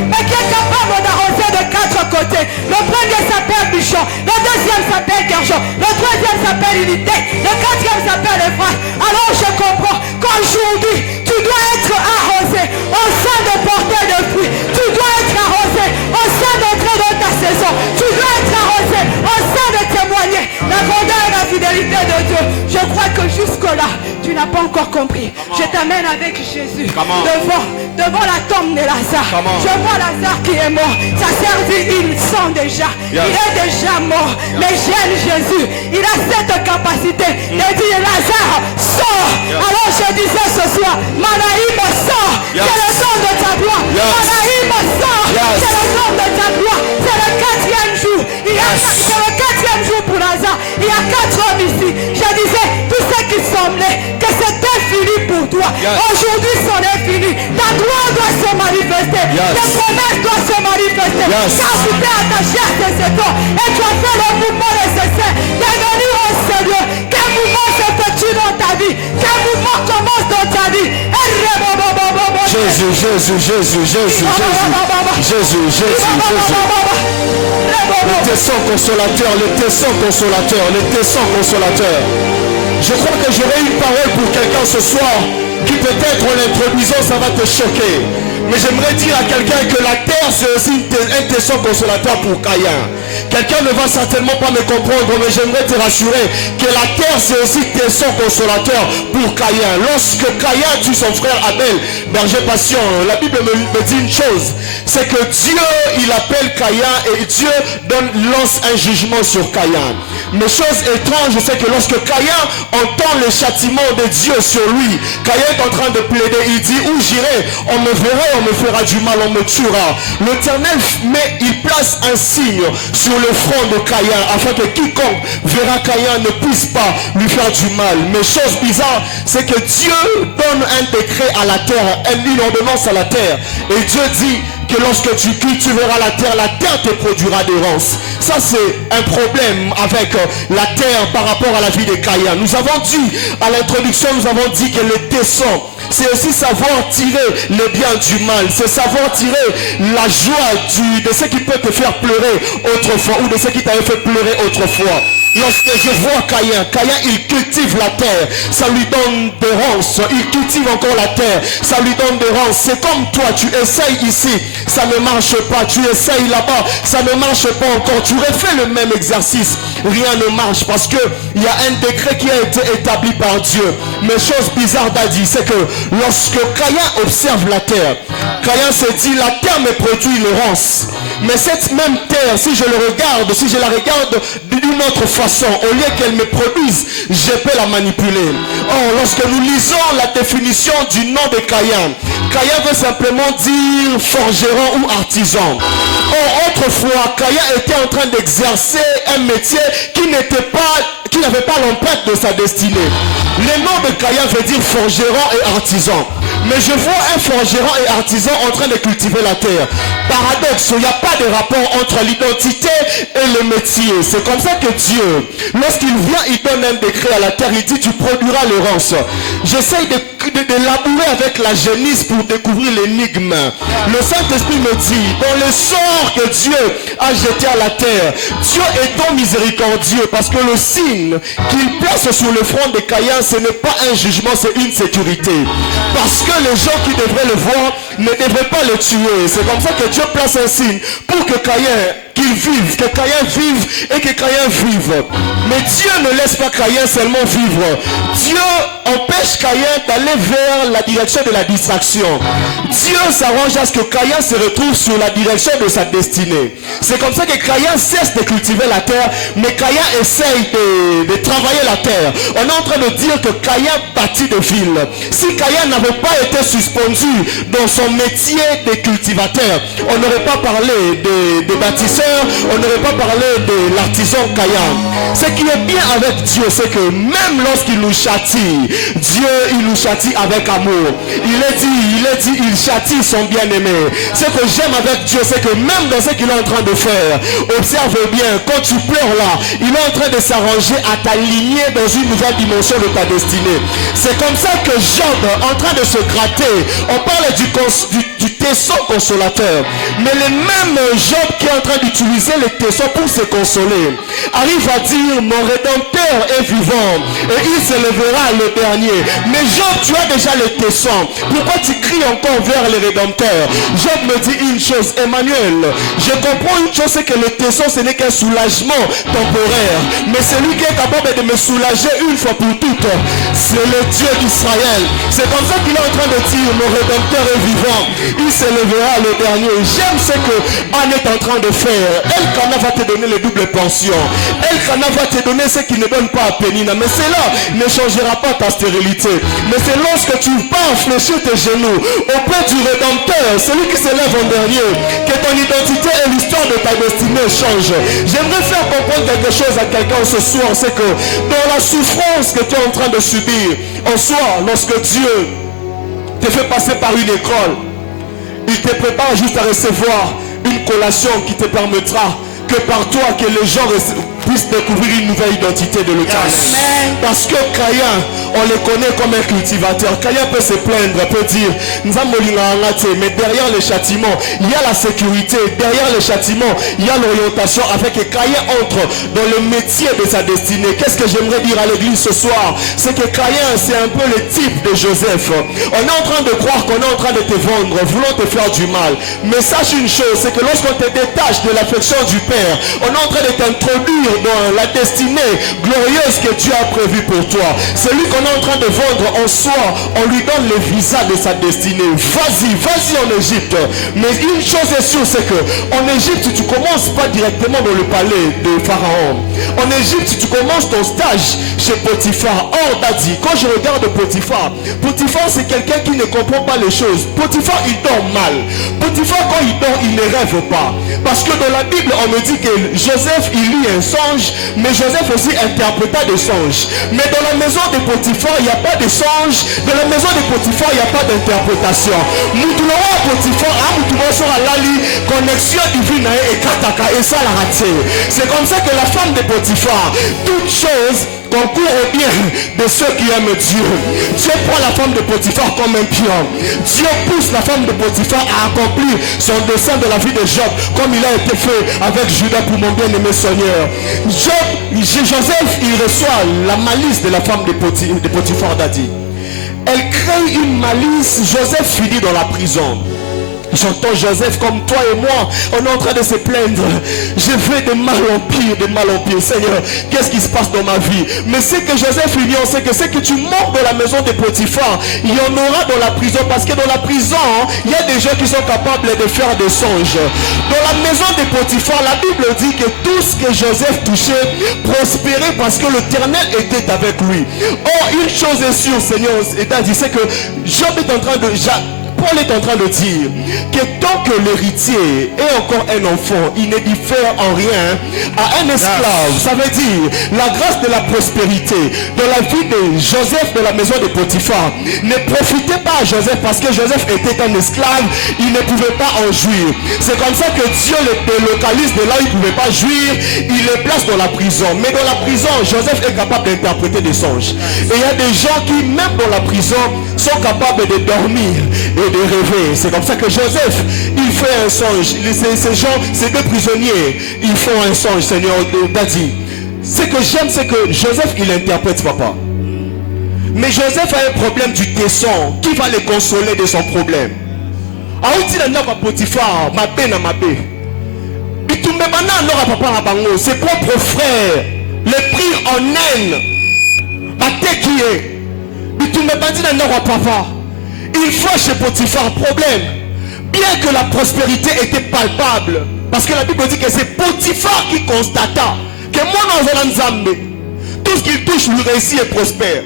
Job. Le troisième s'appelle unité. Le quatrième s'appelle Ephraim. Alors je comprends qu'aujourd'hui, tu dois être arrosé au sein de porter de fruits. Tu dois être arrosé au sein d'entrer dans ta saison. Tu dois être arrosé au sein de témoigner la grandeur et la fidélité de Dieu. Je crois que jusque-là, tu n'as pas encore compris. Je t'amène avec Jésus devant la tombe de Lazare. Je vois Lazare qui est mort. Sa sœur dit, il sent déjà. Il est déjà mort. Mais j'aime Jésus. Il a cette capacité de dire, Lazare, sors. Alors je disais ce soir, Manaïm sort. C'est le temps de ta gloire. Manaïm sort. C'est le temps de ta gloire. C'est le 4e jour. C'est le 4e jour pour Lazare. Il y a 4 hommes ici. Je disais, tout ce qui semblait que c'était fini pour toi. Aujourd'hui, c'en est fini. Ta gloire doit se manifester. Tes promesses doivent se manifester. Car tu t'es attaché à tes épaules et tu as fait le mouvement nécessaire de venir au Seigneur. Quel mouvement s'effectue dans ta vie? Quel mouvement commence dans ta vie? Jésus, Jésus, Jésus, Jésus, Jésus, Jésus, Jésus. Le tesson consolateur, le tesson consolateur, le tesson consolateur. Je crois que j'aurai une parole pour quelqu'un ce soir qui peut-être en l'introduisant ça va te choquer. Mais j'aimerais dire à quelqu'un que la terre c'est aussi un tesson consolateur pour Caïn. Quelqu'un ne va certainement pas me comprendre, mais j'aimerais te rassurer que la terre c'est aussi tesson consolateur pour Caïn. Lorsque Caïn tue son frère Abel, berger patient, la Bible me dit une chose, c'est que Dieu il appelle Caïn et Dieu lance un jugement sur Caïn. Mais chose étrange, c'est que lorsque Caïn entend le châtiment de Dieu sur lui, Caïn est en train de plaider, il dit, où j'irai, on me verra, on me fera du mal, on me tuera. L'Éternel, mais il place un signe sur le front de Caïn, afin que quiconque verra Caïn ne puisse pas lui faire du mal. Mais chose bizarre, c'est que Dieu donne un décret à la terre, une ordonnance à la terre. Et Dieu dit que lorsque tu cultiveras la terre te produira des ronces. Ça c'est un problème avec la terre par rapport à la vie de Caïn. Nous avons dit, à l'introduction, nous avons dit que le tesson, c'est aussi savoir tirer le bien du mal. C'est savoir tirer la joie de ce qui peut te faire pleurer autrefois ou de ce qui t'avait fait pleurer autrefois. Lorsque je vois Caïn, il cultive la terre, ça lui donne des ronces. Il cultive encore la terre, ça lui donne des ronces. C'est comme toi, tu essayes ici, ça ne marche pas. Tu essayes là-bas, ça ne marche pas encore. Tu refais le même exercice, rien ne marche parce que il y a un décret qui a été établi par Dieu. Mais chose bizarre d'Adi, c'est que lorsque Caïn observe la terre, Caïn se dit, la terre me produit une ronce. Mais cette même terre, si je la regarde d'une autre façon, au lieu qu'elle me produise, je peux la manipuler. Or, lorsque nous lisons la définition du nom de Caïn, Caïn veut simplement dire forgeron ou artisan. Or, autrefois, Caïn était en train d'exercer un métier qui n'avait pas l'empreinte de sa destinée. Le nom de Caïn veut dire forgeron et artisan. Mais je vois un forgeron et artisan en train de cultiver la terre. Paradoxe, il n'y a pas de rapport entre l'identité et le métier. C'est comme ça que Dieu, lorsqu'il vient, il donne un décret à la terre. Il dit, tu produiras le ronces. J'essaye de labourer avec la génisse pour découvrir l'énigme. Le Saint-Esprit me dit, dans le sort que Dieu a jeté à la terre, Dieu est donc miséricordieux parce que le signe qu'il place sur le front de Caïn, ce n'est pas un jugement, c'est une sécurité. Parce que les gens qui devraient le voir ne devraient pas le tuer. C'est comme ça que Dieu place un signe pour que qu'il vive, que Caïn vive et que Caïn vive. Mais Dieu ne laisse pas Caïn seulement vivre. Dieu empêche Caïn d'aller vers la direction de la distraction. Dieu s'arrange à ce que Caïn se retrouve sur la direction de sa destinée. C'est comme ça que Caïn cesse de cultiver la terre, mais Caïn essaye de travailler la terre. On est en train de dire que Caïn bâtit des villes. Si Caïn n'avait pas été suspendu dans son métier de cultivateur, on n'aurait pas parlé de bâtisseur, on n'aurait pas parlé de l'artisan Caïn. Ce qui est bien avec Dieu, c'est que même lorsqu'il nous châtie, Dieu il nous châtie avec amour. Il est dit, il châtie son bien-aimé. Ce que j'aime avec Dieu, c'est que même dans ce qu'il est en train de faire, observe bien, quand tu pleures là, il est en train de s'arranger à t'aligner dans une nouvelle dimension de ta destinée. C'est comme ça que Job, en train de se gratter, on parle du tesson consolateur, mais le même Job qui est en train d'utiliser le tesson pour se consoler, arrive à dire mon Rédempteur est vivant et il se lèvera le dernier. Mais Job, tu as déjà le tesson. Pourquoi tu cries encore vers le Rédempteur? Job me dit une chose, Emmanuel, je comprends une chose, c'est que le tesson ce n'est qu'un soulagement temporaire, mais celui qui est capable de me soulager une fois pour toutes, c'est le Dieu d'Israël. C'est comme ça qu'il est en train de dire mon Rédempteur est vivant, il se lèvera le dernier. J'aime ce que Anne est en train de faire. Elkana va te donner les doubles pensions, Elkana va te donner ce qu'il ne donne pas à Pénina, mais cela ne changera pas ta stérilité. Mais c'est lorsque tu pars fléchir tes genoux auprès du Rédempteur, celui qui se lève en dernier, que ton identité et l'histoire de ta destinée changent. J'aimerais faire comprendre quelque chose à quelqu'un ce soir, c'est que dans la souffrance que tu es en train de subir, en soi, lorsque Dieu te fait passer par une école, il te prépare juste à recevoir une collation qui te permettra que par toi, que les gens puissent découvrir une nouvelle identité de l'Éternel. Parce que Caïn, on le connaît comme un cultivateur. Caïn peut se plaindre, peut dire, mais derrière le châtiment, il y a la sécurité. Derrière le châtiment, il y a l'orientation avec que Caïn entre dans le métier de sa destinée. Qu'est-ce que j'aimerais dire à l'église ce soir? C'est que Caïn, c'est un peu le type de Joseph. On est en train de croire qu'on est en train de te vendre, voulant te faire du mal. Mais sache une chose, c'est que lorsqu'on te détache de l'affection du Père, on est en train de t'introduire dans la destinée glorieuse que Dieu a prévue pour toi. Celui qu'on est en train de vendre en soi, on lui donne le visa de sa destinée. Vas-y en Égypte. Mais une chose est sûre, c'est que en Égypte, tu commences pas directement dans le palais de Pharaon. En Égypte, tu commences ton stage chez Potiphar. Or, Dadi, quand je regarde Potiphar, c'est quelqu'un qui ne comprend pas les choses. Potiphar, il dort mal. Potiphar, quand il dort, il ne rêve pas. Parce que dans la Bible, on me dit que Joseph, il lit un songe, mais Joseph aussi interpréta des songes. Mais dans la maison de Potiphar, il n'y a pas de songe. Dans la maison de Potiphar, il n'y a pas d'interprétation. Connexion divine et kataka et ça la raté. C'est comme ça que la femme de Potiphar, toute chose concourt au bien de ceux qui aiment Dieu. Dieu prend la femme de Potiphar comme un pion. Dieu pousse la femme de Potiphar à accomplir son dessein de la vie de Job, comme il a été fait avec Judas pour mon bien-aimé Seigneur. Joseph, il reçoit la malice de la femme de Potiphar Dadi. Elle crée une malice. Joseph finit dans la prison. J'entends Joseph comme toi et moi, on est en train de se plaindre. Je vais de mal en pire, Seigneur, qu'est-ce qui se passe dans ma vie? Mais c'est que Joseph ignore, c'est que tu manques dans la maison de Potiphar, il y en aura dans la prison, parce que dans la prison, il y a des gens qui sont capables de faire des songes. Dans la maison de Potiphar, la Bible dit que tout ce que Joseph touchait prospérait parce que l'Éternel était avec lui. Or, une chose est sûre, Seigneur, c'est que Job est en train de... Paul est en train de dire que tant que l'héritier est encore un enfant, il ne diffère en rien à un esclave. Ça veut dire la grâce de la prospérité dans la vie de Joseph de la maison de Potiphar ne profitait pas à Joseph parce que Joseph était un esclave, il ne pouvait pas en jouir. C'est comme ça que Dieu le délocalise de là où il ne pouvait pas jouir, il le place dans la prison. Mais dans la prison, Joseph est capable d'interpréter des songes. Et il y a des gens qui, même dans la prison, sont capables de dormir et de rêver. C'est comme ça que Joseph, il fait un songe. Ces gens, ces deux prisonniers, ils font un songe, Seigneur Dadi. Ce que j'aime, c'est que Joseph, il interprète, papa. Mais Joseph a un problème du tesson. Qui va le consoler de son problème? Ses propres frères les prirent en haine. Il faut chez Potiphar problème. Bien que la prospérité était palpable, parce que la Bible dit que c'est Potiphar qui constata que moi, tout ce qu'il touche lui réussit et prospère.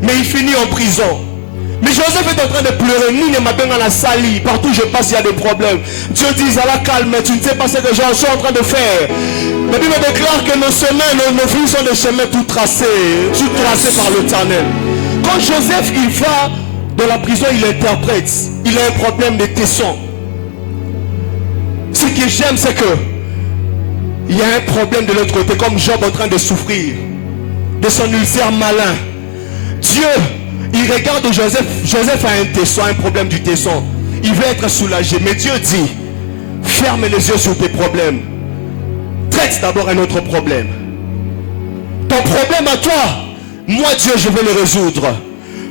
Mais il finit en prison. Mais Joseph est en train de pleurer. Ni ne m'appelle dans la salle. Partout où je passe, il y a des problèmes. Dieu dit à la calme, tu ne sais pas ce que les gens sont en train de faire. La Bible déclare que nos chemins, nos vies sont des chemins tout tracés par l'Éternel. Quand Joseph il va dans la prison, il interprète. Il a un problème de tesson. Ce que j'aime, c'est que il y a un problème de l'autre côté, comme Job en train de souffrir de son ulcère malin. Dieu, il regarde Joseph. Joseph a un tesson, un problème du tesson. Il veut être soulagé. Mais Dieu dit, ferme les yeux sur tes problèmes. Traite d'abord un autre problème. ton problème à toi, moi Dieu, je vais le résoudre.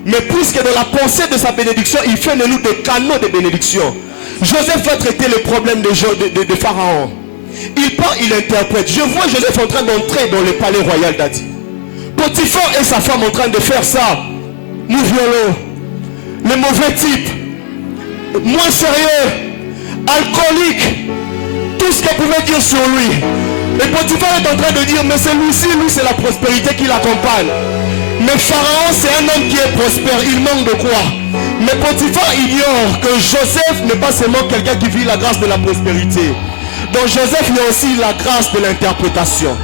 Mais puisque dans la pensée de sa bénédiction, il fait de nous des canaux de bénédiction. Joseph va traiter le problème de Pharaon. Il part, il interprète. Je vois Joseph en train d'entrer dans le palais royal d'Adi. Potiphar et sa femme en train de faire ça. Nous violons. Le mauvais type. Moins sérieux. Alcoolique. Tout ce qu'elle pouvait dire sur lui. Et Potiphar est en train de dire, mais celui-ci, lui, c'est la prospérité qui l'accompagne. Mais Pharaon, c'est un homme qui est prospère. Il manque de quoi? Mais Potiphar ignore que Joseph n'est pas seulement quelqu'un qui vit la grâce de la prospérité. Dans Joseph, il y a aussi la grâce de l'interprétation.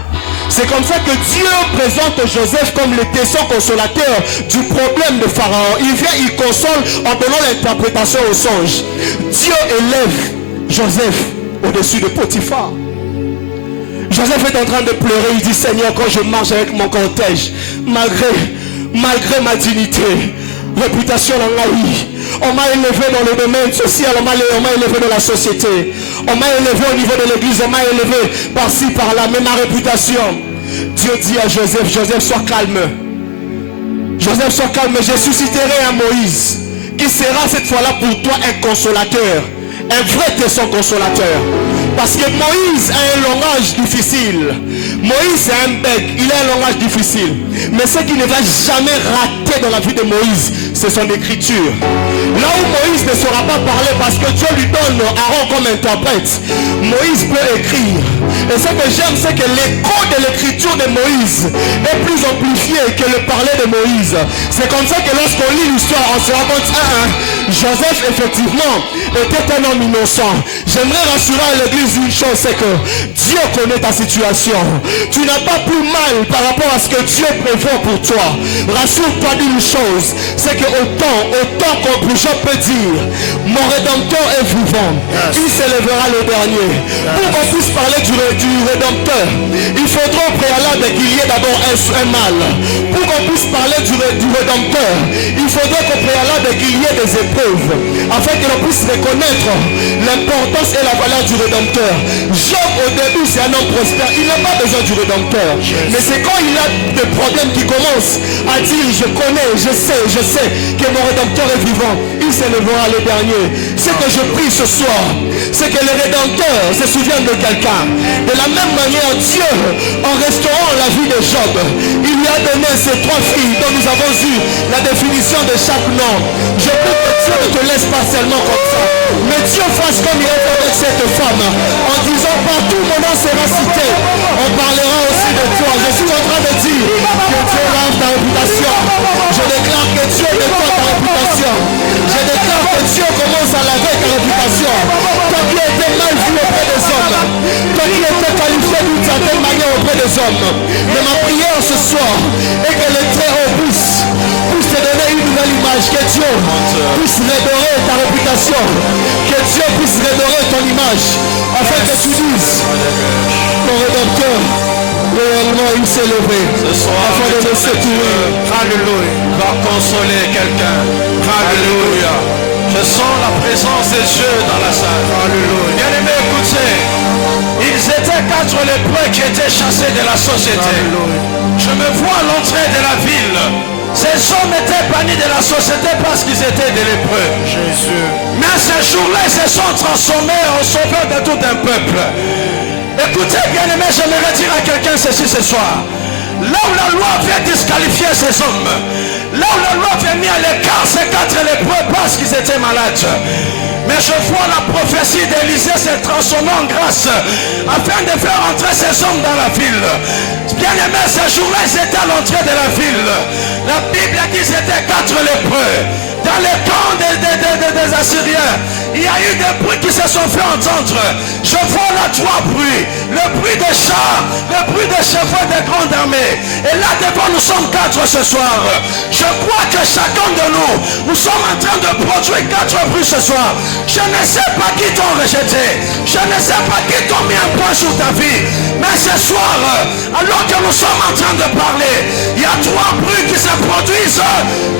C'est comme ça que Dieu présente Joseph comme le tesson consolateur du problème de Pharaon. Il vient, il console en donnant l'interprétation au songe. Dieu élève Joseph au-dessus de Potiphar. Joseph est en train de pleurer. Il dit, Seigneur, quand je marche avec mon cortège, malgré ma dignité, réputation en haï, on m'a élevé dans le domaine social, on m'a élevé dans la société, on m'a élevé au niveau de l'église, on m'a élevé par-ci, par-là, mais ma réputation. Dieu dit à Joseph, Joseph, sois calme. Joseph, sois calme, je susciterai un Moïse qui sera cette fois-là pour toi un consolateur, un vrai tesson consolateur. Parce que Moïse a un langage difficile. Moïse est un bec, il a un langage difficile. Mais ce qui ne va jamais rater dans la vie de Moïse, c'est son écriture. Là où Moïse ne saura pas parler parce que Dieu lui donne Aaron comme interprète, Moïse peut écrire. Et ce que j'aime, c'est que l'écho de l'écriture de Moïse est plus amplifié que le parler de Moïse. C'est comme ça que lorsqu'on lit l'histoire, on se rend compte, Joseph effectivement était un homme innocent. J'aimerais rassurer à l'église une chose, c'est que Dieu connaît ta situation. Tu n'as pas plus mal par rapport à ce que Dieu prévoit pour toi. Rassure-toi d'une chose, c'est que autant qu'on peut dire, mon Rédempteur est vivant. Il s'élèvera le dernier. Pour qu'on puisse parler du Rédempteur, il faudra au préalable qu'il y ait d'abord un mal. Pour qu'on puisse parler du Rédempteur, il faudra qu'au préalable qu'il y ait des épreuves, afin que l'on puisse reconnaître l'importance et la valeur du Rédempteur. Job au début c'est un homme prospère, il n'a pas besoin du Rédempteur. Mais c'est quand il a des problèmes qu'il commence à dire, je connais, je sais que mon Rédempteur est vivant, il s'élèvera le dernier. Ce que je prie ce soir, c'est que le Rédempteur se souvienne de quelqu'un. De la même manière, Dieu, en restaurant la vie de Job, il lui a donné ces 3 filles dont nous avons vu la définition de chaque nom. Je prie que Dieu ne te laisse pas seulement comme ça, mais Dieu fasse comme il a fait avec cette femme, en disant partout mon nom sera cité. On parlera aussi de toi. Je suis en train de dire que Dieu lave ta réputation. Je déclare que Dieu nettoie ta réputation. Je déclare que Dieu commence à laver ta réputation. Toi qui étais mal vu auprès des hommes, toi qui étais qualifié d'une certaine manière auprès des hommes. Mais ma prière ce soir est que le Très-Haut puisse te donner une nouvelle image, que Dieu puisse redorer ta réputation, que Dieu puisse redorer ton image, afin que tu dises, ton Rédempteur, réellement il s'est levé, afin de me séduire. Alléluia. Va consoler quelqu'un. Alléluia. Je sens la présence de Dieu dans la salle. Alléluia. Bien aimé, écoutez, ils étaient 4 lépreux qui étaient chassés de la société. Je me vois à l'entrée de la ville. Ces hommes étaient bannis de la société parce qu'ils étaient des lépreux. Jésus. Mais ces jours-là, ils se sont transformés en sauveurs de tout un peuple. Écoutez, bien-aimés, j'aimerais dire à quelqu'un ceci ce soir. Là où la loi vient disqualifier ces hommes, là où la loi vient mis à l'écart ces 4 lépreux parce qu'ils étaient malades. Mais je vois la prophétie d'Élisée se transformer en grâce afin de faire entrer ces hommes dans la ville. Bien aimé, ces jours-là, ils étaient à l'entrée de la ville. La Bible dit qu'ils étaient 4 lépreux. Dans les camps des Assyriens, il y a eu des bruits qui se sont fait entendre. Je vois là 3 bruits. Le bruit des chars, le bruit des chevaux des grandes armées. Et là devant, nous sommes 4 ce soir. Je crois que chacun de nous sommes en train de produire 4 bruits ce soir. Je ne sais pas qui t'ont rejeté. Je ne sais pas qui t'ont mis un point sur ta vie. Mais ce soir, alors que nous sommes en train de parler, il y a 3 bruits qui se produisent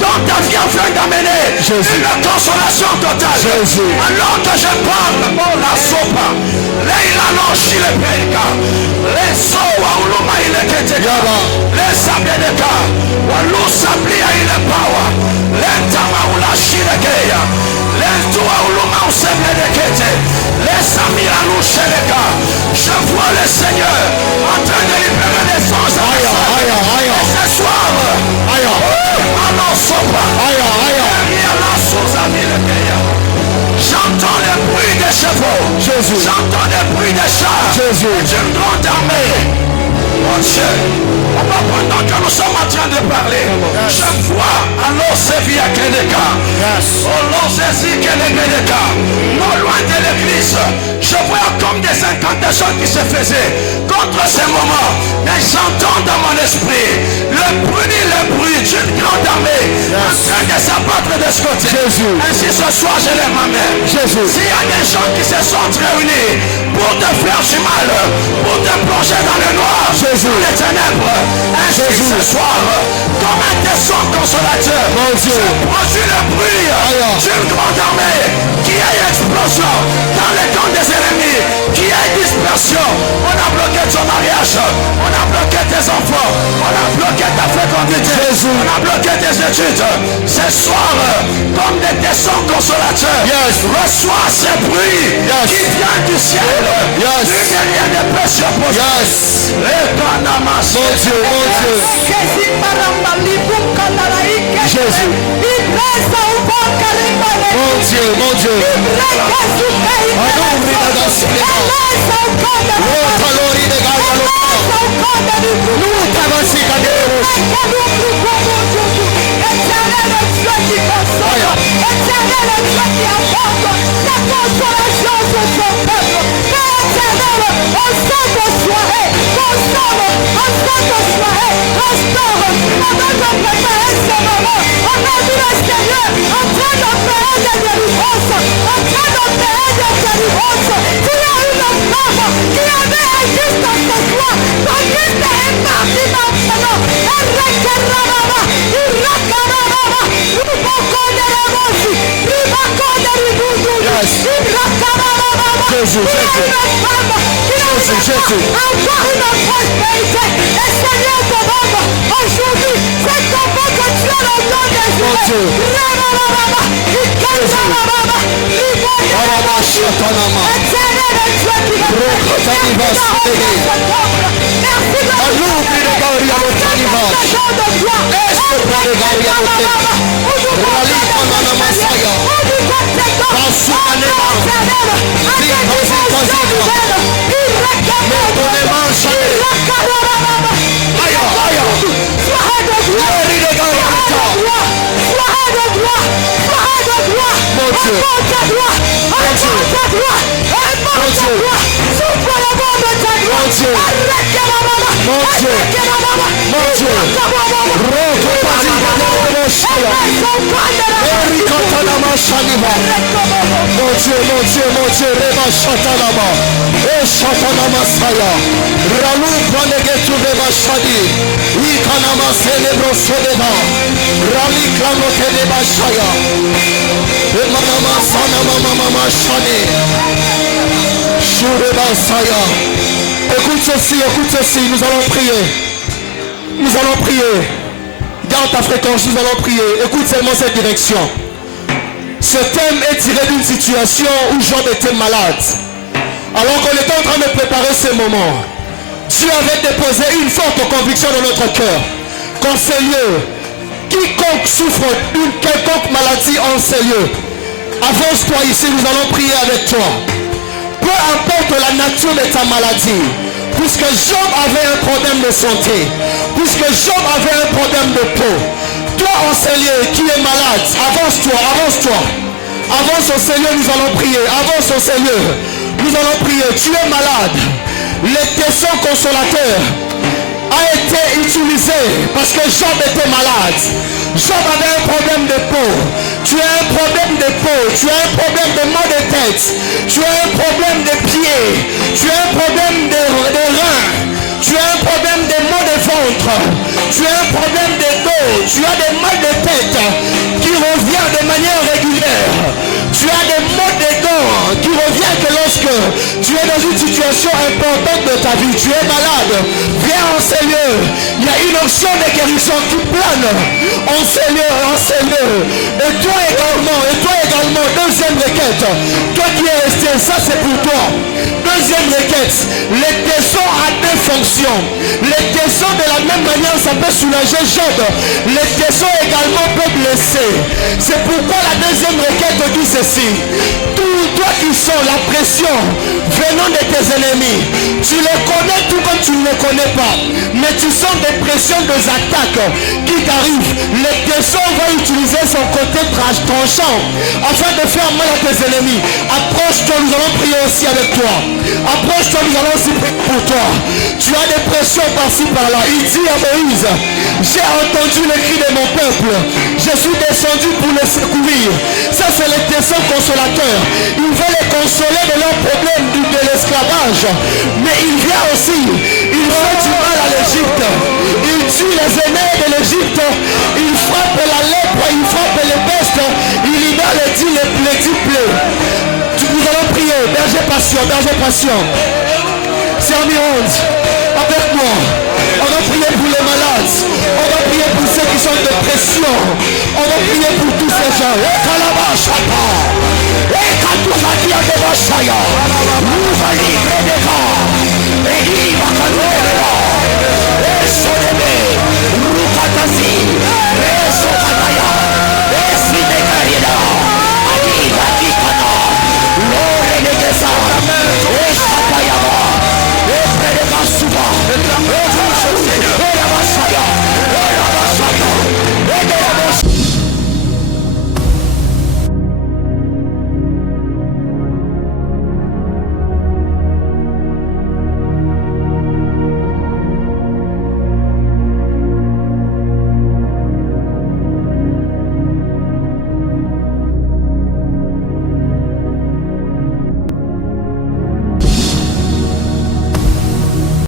dans ta vie afin d'amener une consolation totale. Jésus. Alors que je parle, la sopa, Leila Shilebeka, Leso Wauluma Ileketeka, Lesabedeka, Walusablia Ilepawa, Lentama Ula Shilekeya, Lentua Uluma Usebedekete, Lesamira Lusheleka. Je vois le Seigneur en train de libérer des sens. Et ce soir, alors sopa, j'entends le bruit des chevaux. Jésus. J'entends le bruit des chars. Jésus. Et d'une grande armée. Mon Dieu. Pendant que nous sommes en train de parler, je vois alors Sévia Kedeka. Alors Jésus Kedeka. Non loin de l'église, je vois comme des incantations qui se faisaient contre ces moments. Mais j'entends dans mon esprit le bruit d'une grande armée en train de s'abattre de ce côté. Jésus. Ainsi ce soir je lève ma main. Jésus. S'il y a des gens qui se sont réunis pour te faire du mal, pour te plonger dans le noir, Jésus. Dans les ténèbres, ainsi ce soir, comme un tesson consolateur, je produis le bruit d'une grande armée qui ait explosion dans les camps des ennemis, qui ait dispersion. On a bloqué ton mariage, on a bloqué tes enfants, on a bloqué ta fécondité, on a bloqué tes études. Ce soir, comme des tessons consolateurs, reçois ce bruit qui vient du ciel, du derrière des péchés posés. Mon Dieu, mon Dieu. Jésus. Mon Dieu, mon Dieu. Jésus, Jésus. Encore une prospérité. Et Seigneur te demande aujourd'hui, c'est combat que tu as le nom de Jésus. Écoute ceci, nous allons prier. Nous allons prier. Garde ta fréquence, nous allons prier. Écoute seulement cette direction. Ce thème est tiré d'une situation où Job était malade. Alors qu'on était en train de préparer ce moment, Dieu avait déposé une forte conviction dans notre cœur. Qu'en ces lieux, quiconque souffre d'une quelconque maladie en ces lieux, avance-toi ici, nous allons prier avec toi. Peu importe la nature de ta maladie, puisque Job avait un problème de santé, puisque Job avait un problème de peau, toi en ces lieux qui est malade, avance-toi, avance-toi. Avance au Seigneur, nous allons prier. Avance au Seigneur, nous allons prier. Tu es malade. Le tesson consolateur a été utilisé parce que Job était malade. Job avait un problème de peau. Tu as un problème de peau. Tu as un problème de mal de tête. Tu as un problème de pied. Tu as un problème de rein. Tu as un problème de maux de ventre. Tu as un problème de dos. Tu as des mal de tête qui reviennent de manière régulière. Tu as des maux de dents qui convient que lorsque tu es dans une situation importante de ta vie, tu es malade, viens en ces lieux. Il y a une option de guérison qui plane en ces lieux, en ces lieux. Et toi également, deuxième requête. Toi qui es resté, ça c'est pour toi. Deuxième requête, les tessons à deux fonctions. Les tessons de la même manière, ça peut soulager Job. Les tessons également peuvent blesser. C'est pourquoi la deuxième requête dit ceci. Toi qui sens la pression venant de tes ennemis, tu les connais tout comme tu ne les connais pas, mais tu sens des pressions, des attaques qui t'arrivent. Le tesson va utiliser son côté tranchant afin de faire mal à tes ennemis. Approche-toi, nous allons prier aussi avec toi. Approche-toi, nous allons aussi prier pour toi. Tu as des pressions par-ci par-là. Il dit à Moïse, j'ai entendu le cri de mon peuple, je suis descendu pour les secourir. Ça c'est le tesson consolateur. Il veut les consoler de leurs problèmes de l'esclavage, mais il vient aussi, il fait du mal à l'Égypte, il tue les aînés de l'Égypte, il frappe la lèpre, il frappe les bestes, il y a les dix plaies. Nous allons prier, berger patient, Sœur Mironde, avec moi, on va prier pour les malades, on va prier pour ceux qui sont en dépression, on va prier pour tous ces gens. Nous va livrer des vents.